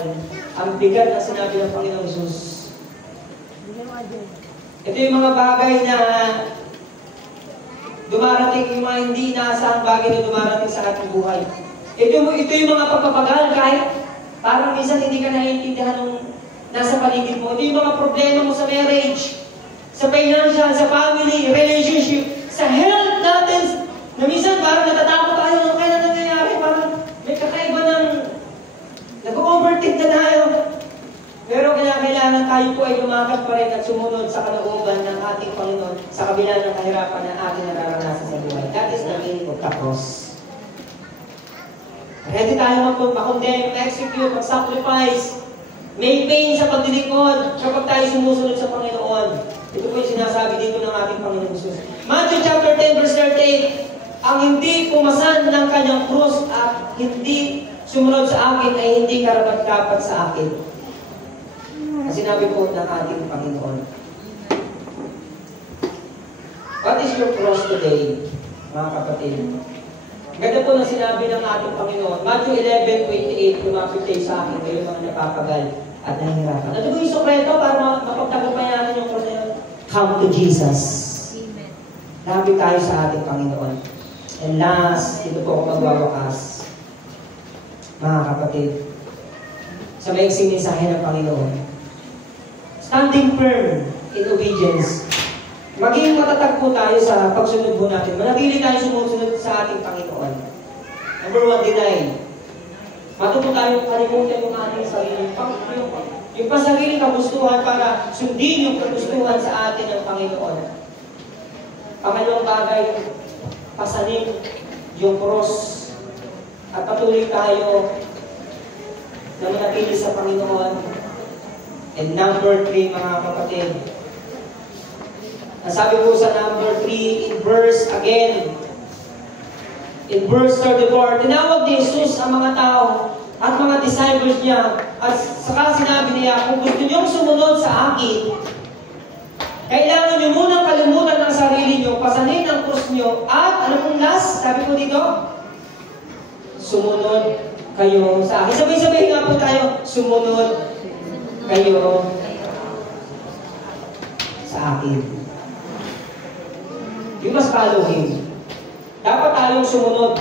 Ang bigat na sinabi ng Panginoon Jesus. Ito yung mga bagay na dumarating, yung mga hindi inaasahang bagay na dumarating sa ating buhay. Ito yung mga pagpapagal kahit parang minsan hindi ka naiintindihan nung nasa paligid mo. Ito yung mga problema mo sa marriage, sa financial, sa family, relationship, sa health natin. Na minsan parang natatakot tayo ng kaya na nangyayari. Parang may kakaiba ng nag-overtake na tayo. Pero kailangan tayo po ay lumakad pa rin at sumunod sa kalooban ng ating Panginoon sa kabila ng kahirapan na ating nararanasan sa buhay. That is the meaning of the cross. Ready tayo mag-condemn, execute, mag-sacrifice, may pain sa pagdilingkod kapag tayo sumusunod sa Panginoon. Ito po yung sinasabi dito ng ating Panginoon Jesus. Matthew chapter 10 verse 38, ang hindi pumasan ng kanyang krus at hindi sumunod sa akin ay hindi karapat-dapat sa akin. Sinabi po ng ating Panginoon. What is your cross today, mga kapatid? Ganda po na sinabi ng ating Panginoon. Matthew 11:28, lumapit kayo sa akin, kayo mga napapagal at nahihirapan. Ano po yung sekreto para mapagtagumpayanan yung cross na yun? Come to Jesus. Amen. Lapit tayo sa ating Panginoon. And last, ito po ako magwawakas. Mga kapatid, sa maiksing mensahe ng Panginoon, standing firm in obedience. Maging matatag po tayo sa pagsunod po natin. Manatili tayo sumusunod sa ating Panginoon. Number 1, deny. Matuto tayo kalimutan yung ating sarili. Yung pasariling kagustuhan para sundin yung kagustuhan sa atin ng Panginoon. Pangalawang bagay, pasanin yung cross. At patuloy tayo na manatili sa Panginoon. And number 3, mga kapatid, nasabi po sa number 3, in verse 34, tinawag ni Jesus ang mga tao at mga disciples niya at saka sinabi niya, kung gusto niyong sumunod sa akin, kailangan niyo munang kalimutan ang sarili niyo, pasanin ang krus niyo, at ano pong last, sabi ko dito, sumunod kayo sa akin. Sabay-sabay nga po tayo, sumunod kayo sa akin. You must follow Him. Dapat tayong sumunod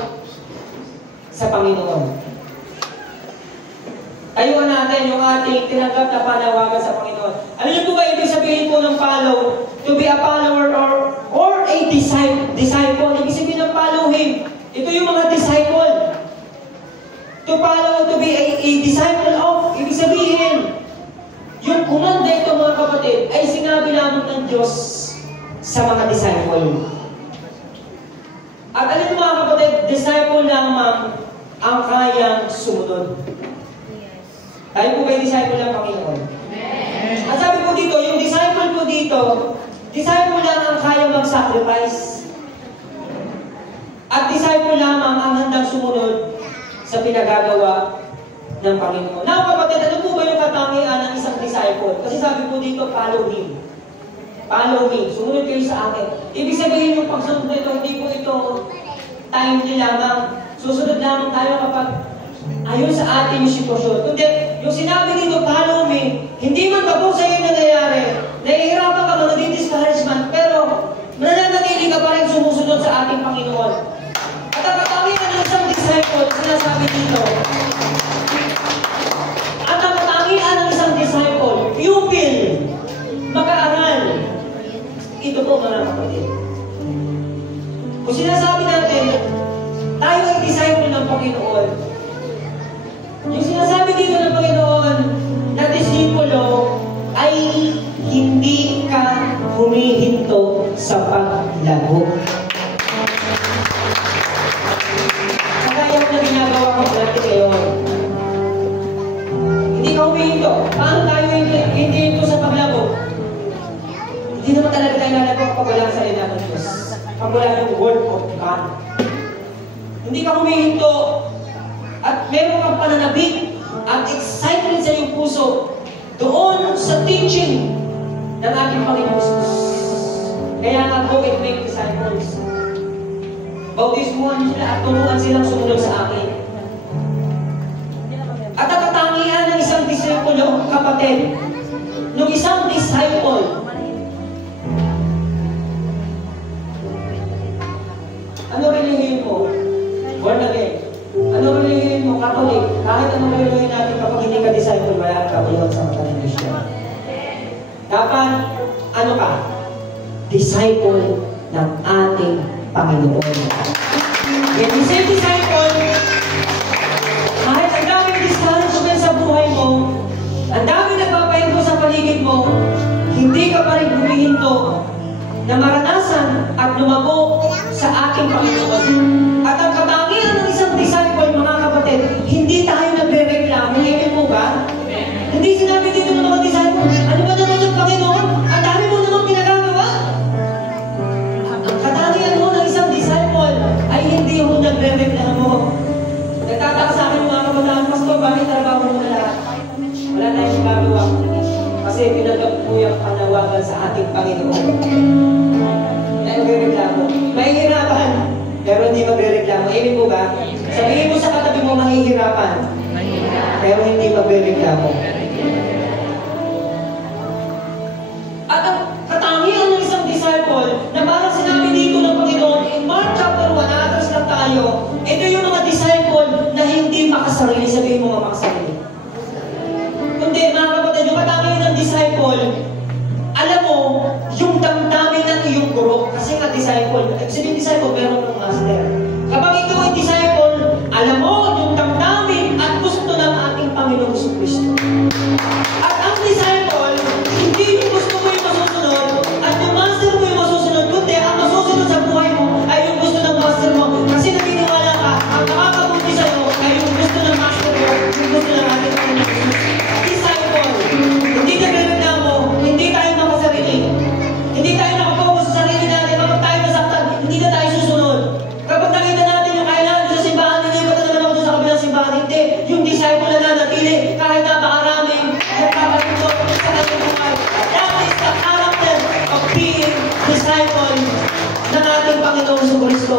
sa Panginoon. Tayuan natin yung ating tinanggap na panawagan sa Panginoon. Alam niyo po ba ibig sabihin po ng follow? To be a follower or a disciple. Ibig sabihin ng follow Him. Ito yung mga disciple. To follow, to be a disciple of. Ibig sabihin, yung kumanda ito mga kapatid, ay sinabi lamang ng Diyos sa mga disciple. At alam niyo mga kapatid, disciple lamang ang kayang sumunod. Tayo po ba yung disciple ng Panginoon? At sabi po dito, yung disciple po dito, disciple lang ang kaya mag-sacrifice. At disciple lamang ang handang sumunod sa pinagagawa ng Panginoon. Now kapatid, ano po ba yung katangian ng isang disciple? Kasi sabi po dito, follow Him. Follow me. Sumunod kayo sa akin. Ibig sabihin yung pagsunod nito, hindi po ito time niya lamang. Susunod lamang tayo kapag ayon sa ating yung sitwasyon. Kundi, yung sinabi dito, follow me, hindi man kapag sa iyo nangyayari, nahihirapan ka, discouragement, pero mananatili ka pa rin sumusunod sa ating Panginoon. At ang katangian ng isang disciple, sinasabi dito, at ang katangian ng isang disciple, pupil, mag-aaral. Ito po mga kapatid. Kung sinasabi natin, tayo ay disciple ng Panginoon, yung sinasabi dito ng Panginoon na disipulo ay hindi ka humihinto sa paglago. Kagaya na ginagawa ko dati ngayon. Hindi ka humihinto. Paano tayo hindi hinto sa paglago? Hindi naman talaga tayo lalago kapag wala ang salita ng Diyos. Kapag wala yung word of God. Hindi ka humihinto at meron kang pananabik at excitement sa iyong puso doon sa teaching ng ating Panginoon Jesus. Kaya nga go and make disciples. Bautismuhan sila at turuan silang sumunod sa akin. At ang katangian ng isang disipulo, kapatid, ng isang disciple, ano relihiyon mo? Born again. Ano relihiyon mo? Catholic. Kahit ano relihiyon natin kapag hindi ka disciple, wala ka uyon sa mata ng Christian. Dapat, ano ka? Disciple ng ating Panginoon. When you say disciple, kahit ang daming discouragement sa buhay mo, ang daming nagpapahinto sa paligid mo, hindi ka pa rin humihinto na maranasan at lumago sa ating Panginoon. At ang katangian ng isang disciple, mga kapatid, hindi tayo nagre-reklamo. Ngayon po ba? Hindi sinabi dito ng mga disciple, ano ba naman yung Panginoon? Ang dami mo naman pinagagawa. Ang katangian mo ng isang disciple ay hindi mo nagre-reklamo. Nagtataka sa akin mga kabataan, Pastor, bakit trabaho mo na lahat? Wala tayong gagawa. Kasi pinagap po yung panawagan sa ating Panginoon. Nagre-reklamo. Mahihirapan, pero hindi magre-reklamo. Ibig po ba? Sabihin mo sa katabi mo, mahihirapan, pero hindi magre-reklamo. At ang katangian ng isang disciple na parang sinabi dito ng Panginoon in Mark chapter 1, na-address lang tayo, ito yung mga disciple na hindi makasarili. Sabihin mo mga makasarili. Kundi mga kapatid, yung katangian ng disciple, alam mo, yung damdamin ng iyong guro, kasi nga disciple, sabihin disciple, meron ng master. Kapag ikaw ay disciple, alam mo, yung damdamin at gusto ng ating Panginoong Kristo. At ang disciple, hindi yung gusto mo yung masusunod, at yung master mo yung masusunod, kundi ang masusunod sa buhay mo ay yung gusto ng master mo. Kasi naniniwala ka, ang nakakabuti sa'yo ay yung gusto ng master mo, yung gusto ng ating Panginoong disciple. Hindi nagreklamo, hindi tayo makasarili. Hindi tayo nakapokus sa sarili natin. Kapag tayo nasaktan, hindi na tayo susunod. Kapag nakita natin yung kailangan sa simbahan, nilipat na naman ako sa kabilang simbahan. Hindi. Yung disciple na nanatili, kahit napakaraming nagpapaluto sa kanyang buhay. That is the character of being disciple ng ating Panginoong Kristo.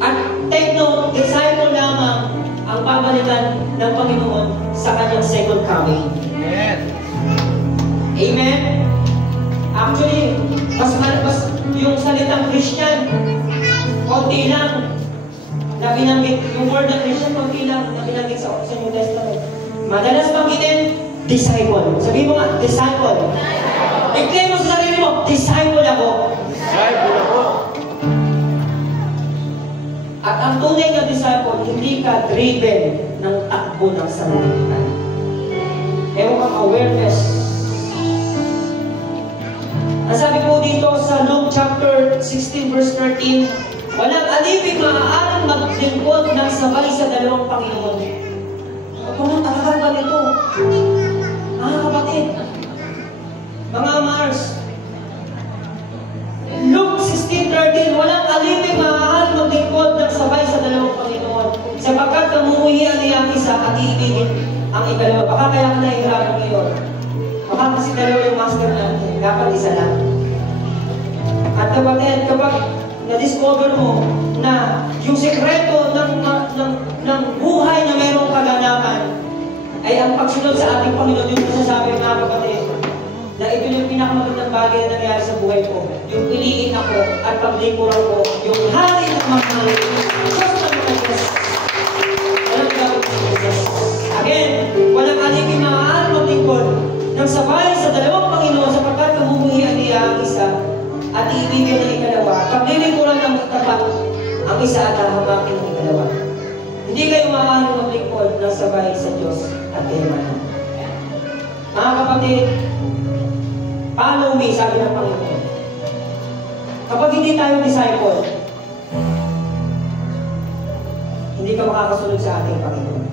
At take note, disciple lamang ang babalikan ng Panginoon sa kanyang second coming. Amen? Actually, mas yung salitang Christian, konti lang na binanggit, yung word na Christian, konti lang na binanggit sa New Testament. Madalas banggitin, disciple. Sabihin mo nga, disciple. I-claim mo sa sarili mo, disciple ako. Disciple ako. At ang tunay na disciple, hindi ka driven ng takbo ng sanlibutan. Ewan kang awareness. Ang sabi po dito sa Luke chapter 16 verse 13, walang alipin maaaring maglingkod ng sabay sa dalawang Panginoon. Kung talaga ba nito? Mga kapatid, mga Mars, Luke 16:13, walang alipin maaaring maglingkod ng sabay sa dalawang Panginoon, sapagkat kamumuhian niya ang isa at iibigin ang ikalawa. Baka kaya ka nahihirapan ngayon. Baka kasi dalawa yung master natin, dapat isa lang. At kapatid, kapag na-discover mo na yung sekreto ng buhay na mayroong kaganapan ay ang pagsunod sa ating Panginoon, yung masasabi mga kapatid, na ito yung pinakamagandang bagay na nangyari sa buhay ko. Yung piliin ako at paglingkuran ko, yung hari ng mga hari. Diyos na mga Diyos. Walang gawin sa Diyos. Again, walang alipin maaaring maglingkod ng sabay sa dalawang Panginoon sapagkat kamumuhian niya ang isa at iibigin ng ikalawa. Paglilingkuran ng tapat ang isa at hahamakin ng ikalawa. Hindi kayo maaaring maglingkod ng sabay sa Diyos at kayamanan. Mga kapatid, follow me, sabi ng Panginoon. Kapag hindi tayo disciple, hindi ka makakasunod sa ating Panginoon.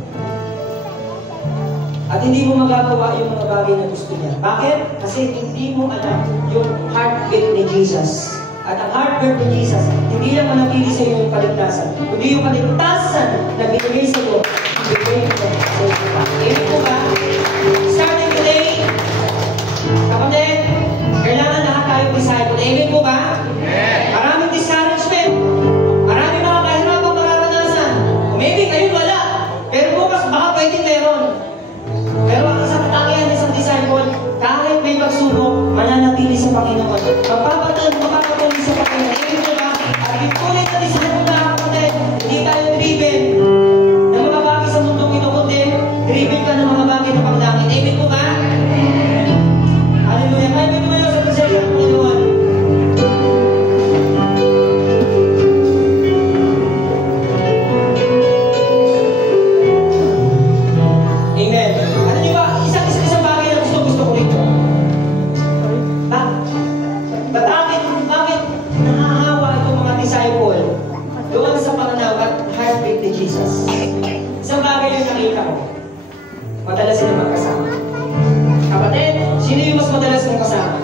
At hindi mo magagawa yung mga bagay na gusto niya. Bakit? Kasi hindi mo alam yung heartbeat ni Jesus. At ang heartbeat ni Jesus, hindi lang manatili sa iyo yung kaligtasan, kundi yung kaligtasan na binigay sa iyo, ibigay mo sa iyo. Ibig mo ba? Starting today, kapatid, kailangan lahat tayo disciple. Ibig mo ba? Maraming discouragement. Maraming mga kahirapang mararanasan. Maybe kayo wala. Pero bukas baka pwede meron. Pero ang isang katangian ng isang disciple, kahit may pagsubok, mananatili sa Panginoon. Magpapatuloy sa Panginoon. Ibig mo ba? At ituloy sa disciple na kapatid, hindi tayo driven ng mga bagay sa mundong ito, kundi driven ka ng mga bagay na panglangit. Ibig mo ba? Hallelujah. Kaya may tumayo sa presensya ng Panginoon. Amen. Ano niyo ba? Isang bagay na gusto ko rito. Bakit nahahawa itong mga disciple doon sa pananaw at heartbeat ni Jesus? Isang bagay yung nakita ko. Madalas sila magkasama. Kapatid, sino yung mas madalas mong kasama?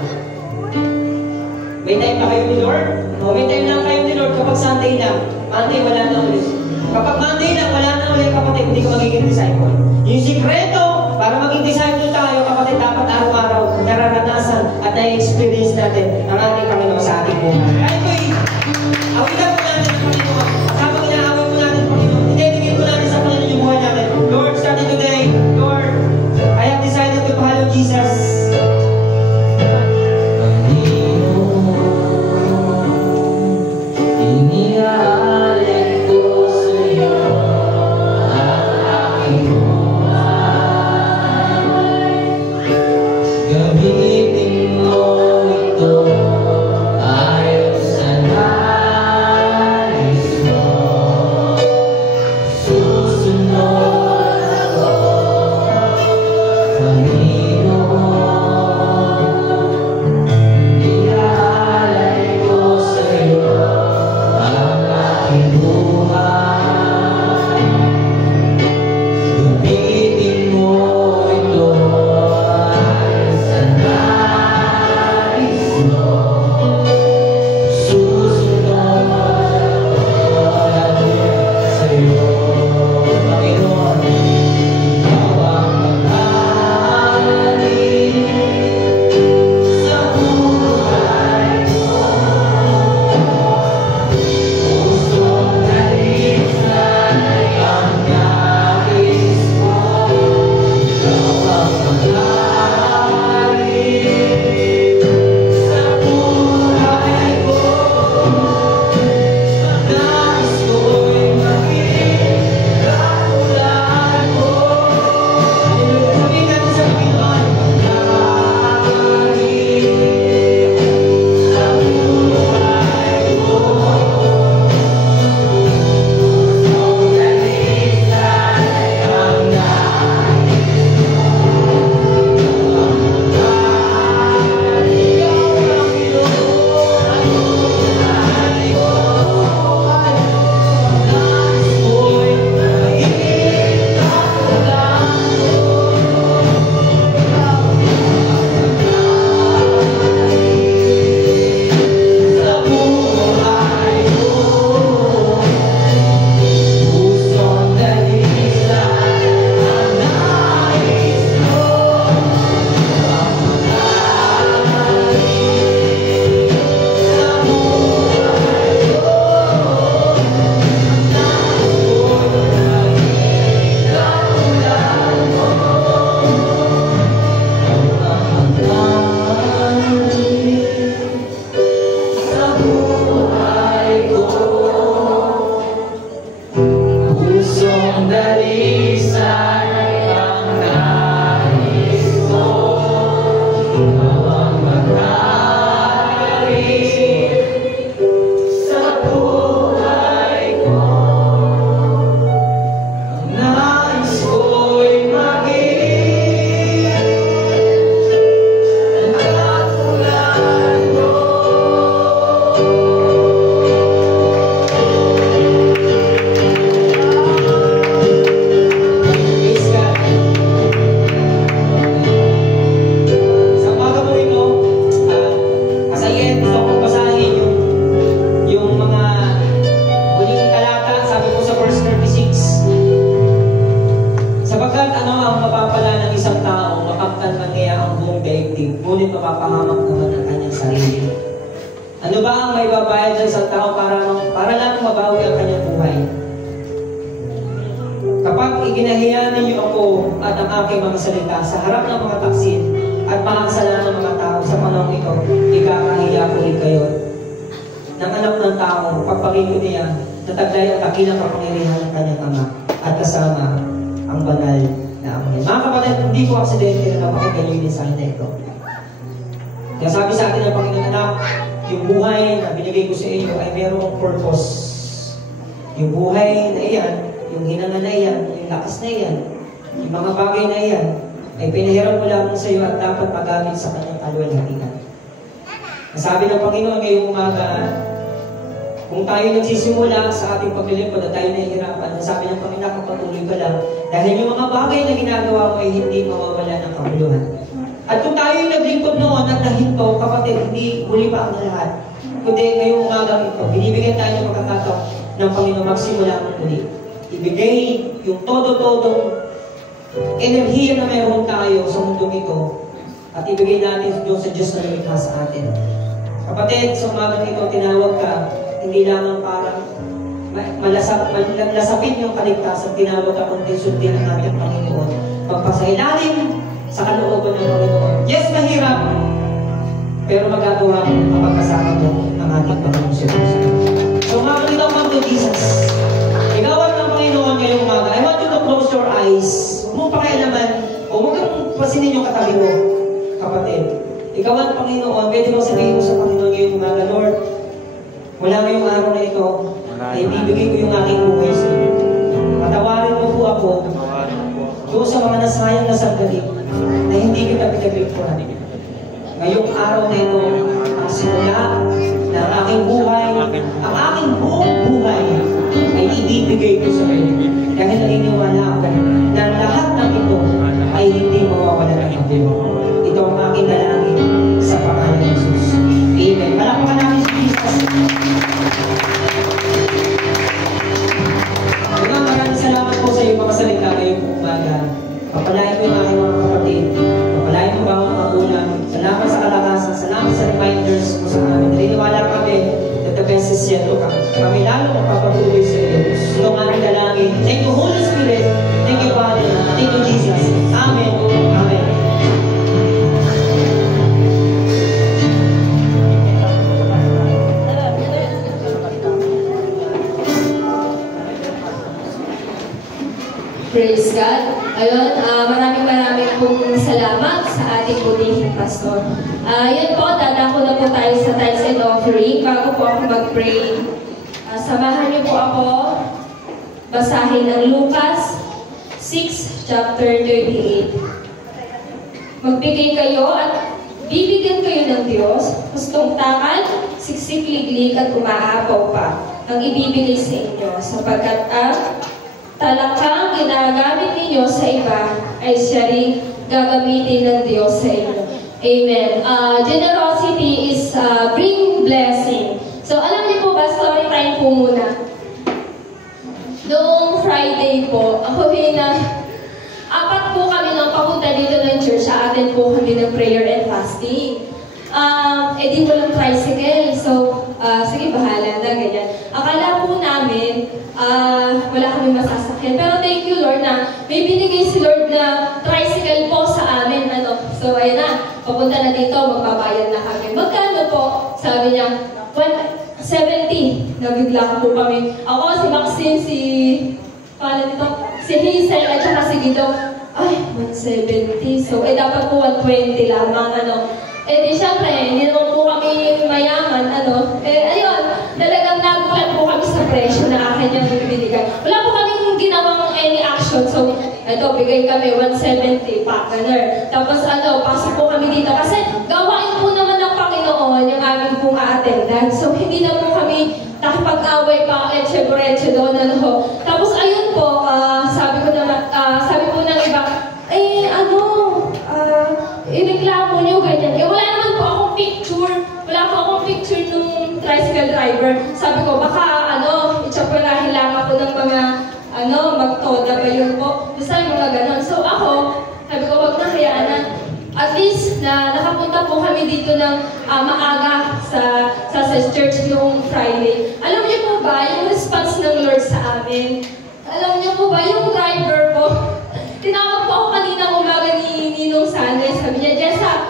May time na kayo ni Lord? O may time lang kayo ni Lord kapag Sunday lang. Monday, wala na ulit. Kapag Monday lang, wala na ulit kapatid, hindi ka magiging disciple. Yung sikreto, para maging disciple tayo, kapatid, dapat araw-araw nararanasan at na-experience natin ang ating Panginoon sa ating buhay. Kaya ko'y, awitan po natin ang Panginoon. At habang inaawin po natin ang Panginoon, idedicate po natin sa Panginoon yung buhay natin. Lord, starting today, Lord, I have decided to follow Jesus. Gamitin mo ito ayon sa nais mo. Ano ba ang may babayad ng isang tao para lang mabawi ang kanyang buhay? Kapag iginahiya ninyo ako at ang aking mga salita sa harap ng mga taksin at mga kasalanan ng mga tao sa panahon ito, ikakahiya ko rin kayo. Ng anak ng tao, pagpakinggan niya, nataglay ang takilang kapangyarihan ng kanyang ama at kasama ang banal na amoy. Mga kapatid, hindi ko aksidente na napakinggan yung mensahe na ito. Kaya sabi sa atin ng Panginoon, anak, yung buhay na binigay ko sa iyo ay mayroong purpose. Yung buhay na iyan, yung hinanga na iyan, yung lakas na iyan, yung mga bagay na iyan, ay pinahiram ko lamang sa iyo at dapat magamit sa kanyang kaluwalhatian. Sabi ng Panginoon ngayong umaga, kung tayo nagsisimula sa ating paglilingkod at tayo nahihirapan, sabi ng Panginoon, kapatuloy ka lang, dahil yung mga bagay na ginagawa mo ay hindi mawawala ng kabuluhan. At kung tayo yung naglingkod noon at nahinto, kapatid, hindi huli pa ang lahat. Kundi ngayong umagang ito, binibigyan tayo ng pagkakataon ng Panginoon magsimula ang muli. Ibigay yung todo-todong enerhiya na mayroon tayo sa mundong ito at ibigay natin doon sa Diyos na lumikha sa atin. Kapatid, sa umagang ito, tinawag ka, hindi lamang parang malasapin yung kaligtasan, tinawag ka kundi sundin ang ating Panginoon. Pagpasailalim sa kalooban ng Panginoon. Yes, mahirap, pero magagawa mo kapag kasama mo ang ating Panginoon sa Diyos. So, umagang ito, come to Jesus. Igawad ng Panginoon ngayong umaga. I want you to close your eyes. Huwag mo pakialaman, o huwag kang pasinin yung katabi mo, kapatid. Ikaw ang Panginoon, pwede mo sabihin mo sa Panginoon ngayong umaga, Lord, wala ngayong araw na ito, ay ibibigay ko yung aking buhay sa iyo. Patawarin mo po ako doon sa mga nasayang na sandali na hindi kita pinaglingkuran. Ngayong araw na ito, ang simula na ang aking buhay, ang aking buong buhay ay ibibigay ko sa iyo. Dahil naniniwala ako na lahat ng ito ay hindi mawawala ng hindi. Ito ang aking dalangin sa pangalan ng Jesus. Amen. Palakpakan namin si Jesus. Maraming salamat po sa iyong mga salita ngayong umaga. Papalain ko yung aking mga kapatid. Papalain ko ba ang mga ulam. Salamat sa kalakasan. Salamat sa reminders mo sa amin. Naniniwala kami that the best is yet to come. Kami lalo magpapatuloy sa iyo. Ito ang aming dalangin. Thank you, Holy Spirit. Thank you, Father. Thank you, Jesus. Amen. Amen. Praise God. Ayun, maraming pong salamat sa ating butihing pastor. Yun po, dadako na po tayo sa tithes and offering. Bago po ako mag-pray, samahan niyo po ako basahin ang Lucas 6, chapter 38. Magbigay kayo at bibigyan kayo ng Diyos, hustong takal, siksik-liglig at umaapaw pa ang ibibigay sa inyo, sapagkat ang talakang ginagamit ninyo sa iba ay siya rin gagamitin ng Diyos sa inyo. Amen. Generosity is bring blessing. So, alam niyo po ba, story time po muna. Noong Friday po, ako apat po kami nang papunta dito ng church. Sa atin po kami ng prayer and fasting. Di walang tricycle. So, sige, bahala na, ganyan. Akala po namin, wala kami masasakyan. Pero thank you, Lord, na may binigay si Lord na tricycle po sa amin. So, ayun na, papunta na dito, magbabayad na kami. Magkano po? Sabi niya, 170. Nabigla po kami. Ako, si Maxine, si Hazel, at saka si Guido, ay, 170. So, dapat po 120 lamang, di syempre, hindi naman po kami mayaman, ayun, talagang nagulat po kami sa presyo na akin yung binigay. Wala po kaming ginawang any action, so, bigay kami 170, partner. Tapos, pasok po kami dito, kasi gawain po naman ng Panginoon yung aming pong a-attendant. So, hindi na po kami nakipag-away pa, etche-boretche doon, Tapos, ayun po, sabi po ng iba, ireklamo nyo, ganyan. Wala naman po akong picture. Wala po akong picture nung tricycle driver. Sabi ko, baka, itsapurahin lang ako ng mga, magtoda ba yun po. Basta yung mga ganon. So ako, sabi ko, wag na, hayaan na. At least, nakapunta po kami kami dito ng maaga sa church noong Friday. Alam niyo po ba, yung response ng Lord sa amin? Alam niyo po ba, yung driver po, tinawag po ako kaninang umaga ni Ninong Sanay. Sabi niya, Jessa,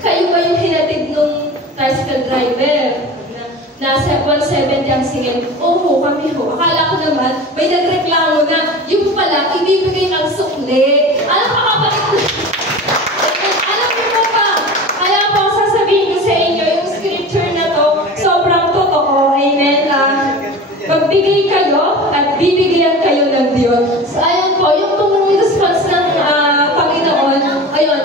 kayo ba yung hinatid nung tricycle driver? Nasa 170 ang singil. Oo, kami ho. Akala ko naman, may nagreklamo na yung pala, ibibigay ang sukli. Alam mo, alam niyo po ba? Kaya po, sasabihin ko sa inyo, yung scripture na to, sobrang totoo. Amen. Magbigay kayo at bibigyan kayo ng Diyos. So, ayun po, yung tumulong response ng Panginoon, ayun,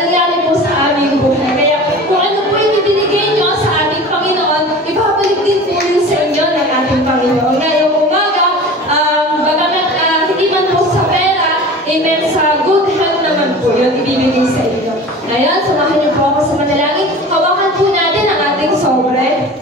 nangyari po sa aming buhay. Kaya kung ano po yung ibinigay nyo sa aming Panginoon, ibabalik din po yun sa inyo ng ating Panginoon. Ngayong umaga, bagamat hindi man po sa pera, amen, sa good health naman po yun ibibigay sa inyo. Ngayon, samahan niyo po ako sa manalangin. Hawakan po natin ang ating sobre.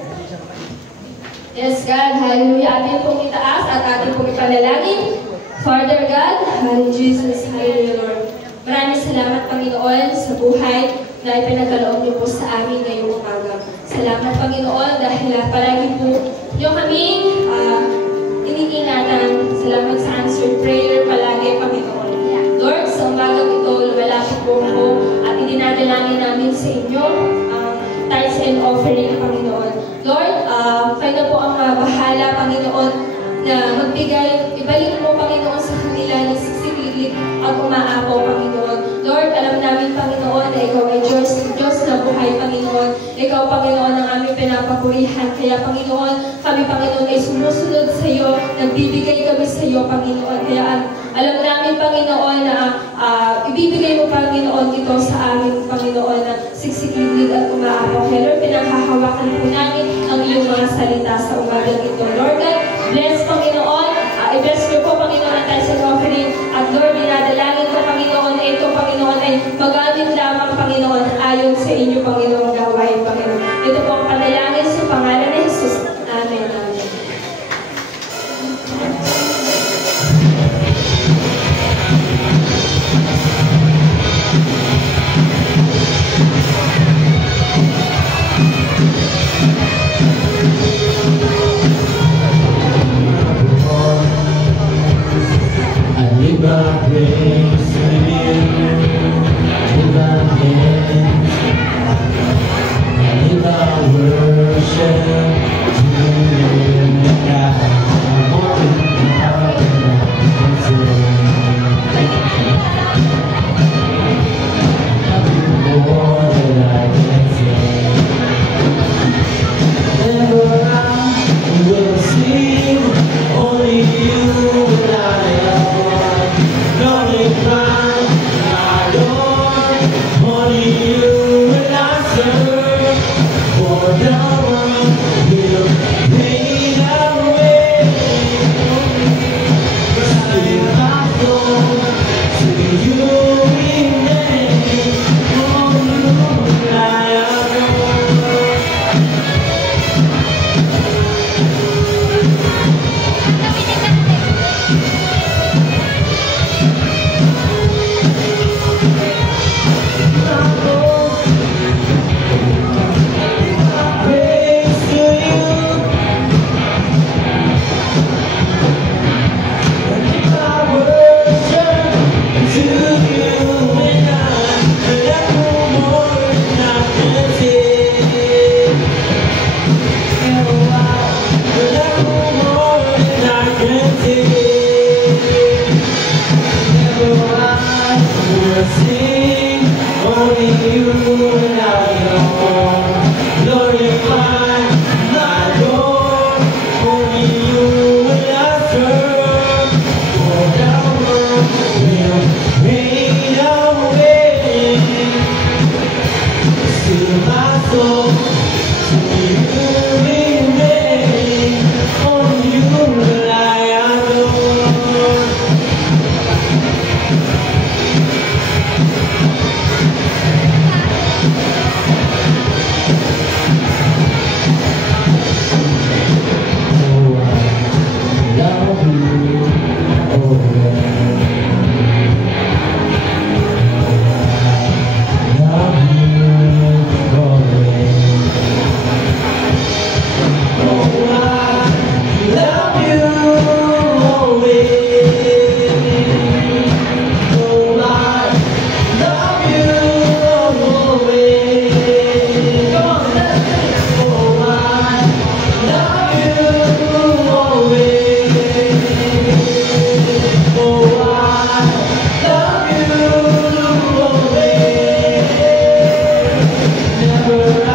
Yes, God, hallelujah. Atin pong itaas at atin pong ipanalangin. Father God, hallelujah, Jesus, hallelujah, Lord. Maraming salamat, Panginoon, sa buhay na ipinagkaloob niyo po sa amin ngayong umaga. Salamat, Panginoon, dahil palagi po niyo kaming iniingatan. Salamat sa answered prayer palagi, Panginoon. Lord, sa umagang ito, lumalapit po ako at idinadalangin namin sa inyo tithes and offering, Panginoon. Lord, kayo na po ang bahala, Panginoon, na magbigay, ibalik mo, Panginoon, sa kanila na sisigilig at umaapaw, Panginoon. Lord, alam namin, Panginoon, na ikaw ay Diyos na buhay, Panginoon. Ikaw, Panginoon, ang aming pinapapurihan. Kaya, Panginoon, kami, Panginoon, ay sumusunod sa iyo, nagbibigay kami sa iyo, Panginoon. Kaya, alam namin, Panginoon, na ibibigay mo, Panginoon, ito sa amin, Panginoon, na siksikilig at umaapaw. Kaya, Lord, pinanghahawakan po namin ang iyong mga salita sa umagang ito. Lord God, bless, Panginoon. I-bless niyo po, Panginoon, ang tithes and offering. At Lord, dinadalangin ko, Panginoon, na ito, Panginoon, ay magamit lamang, Panginoon, ayon sa inyo, Panginoon, gawain, Panginoon. Ito po ang panalangin sa pangalan ni Jesus. Amen. Amen. Pastor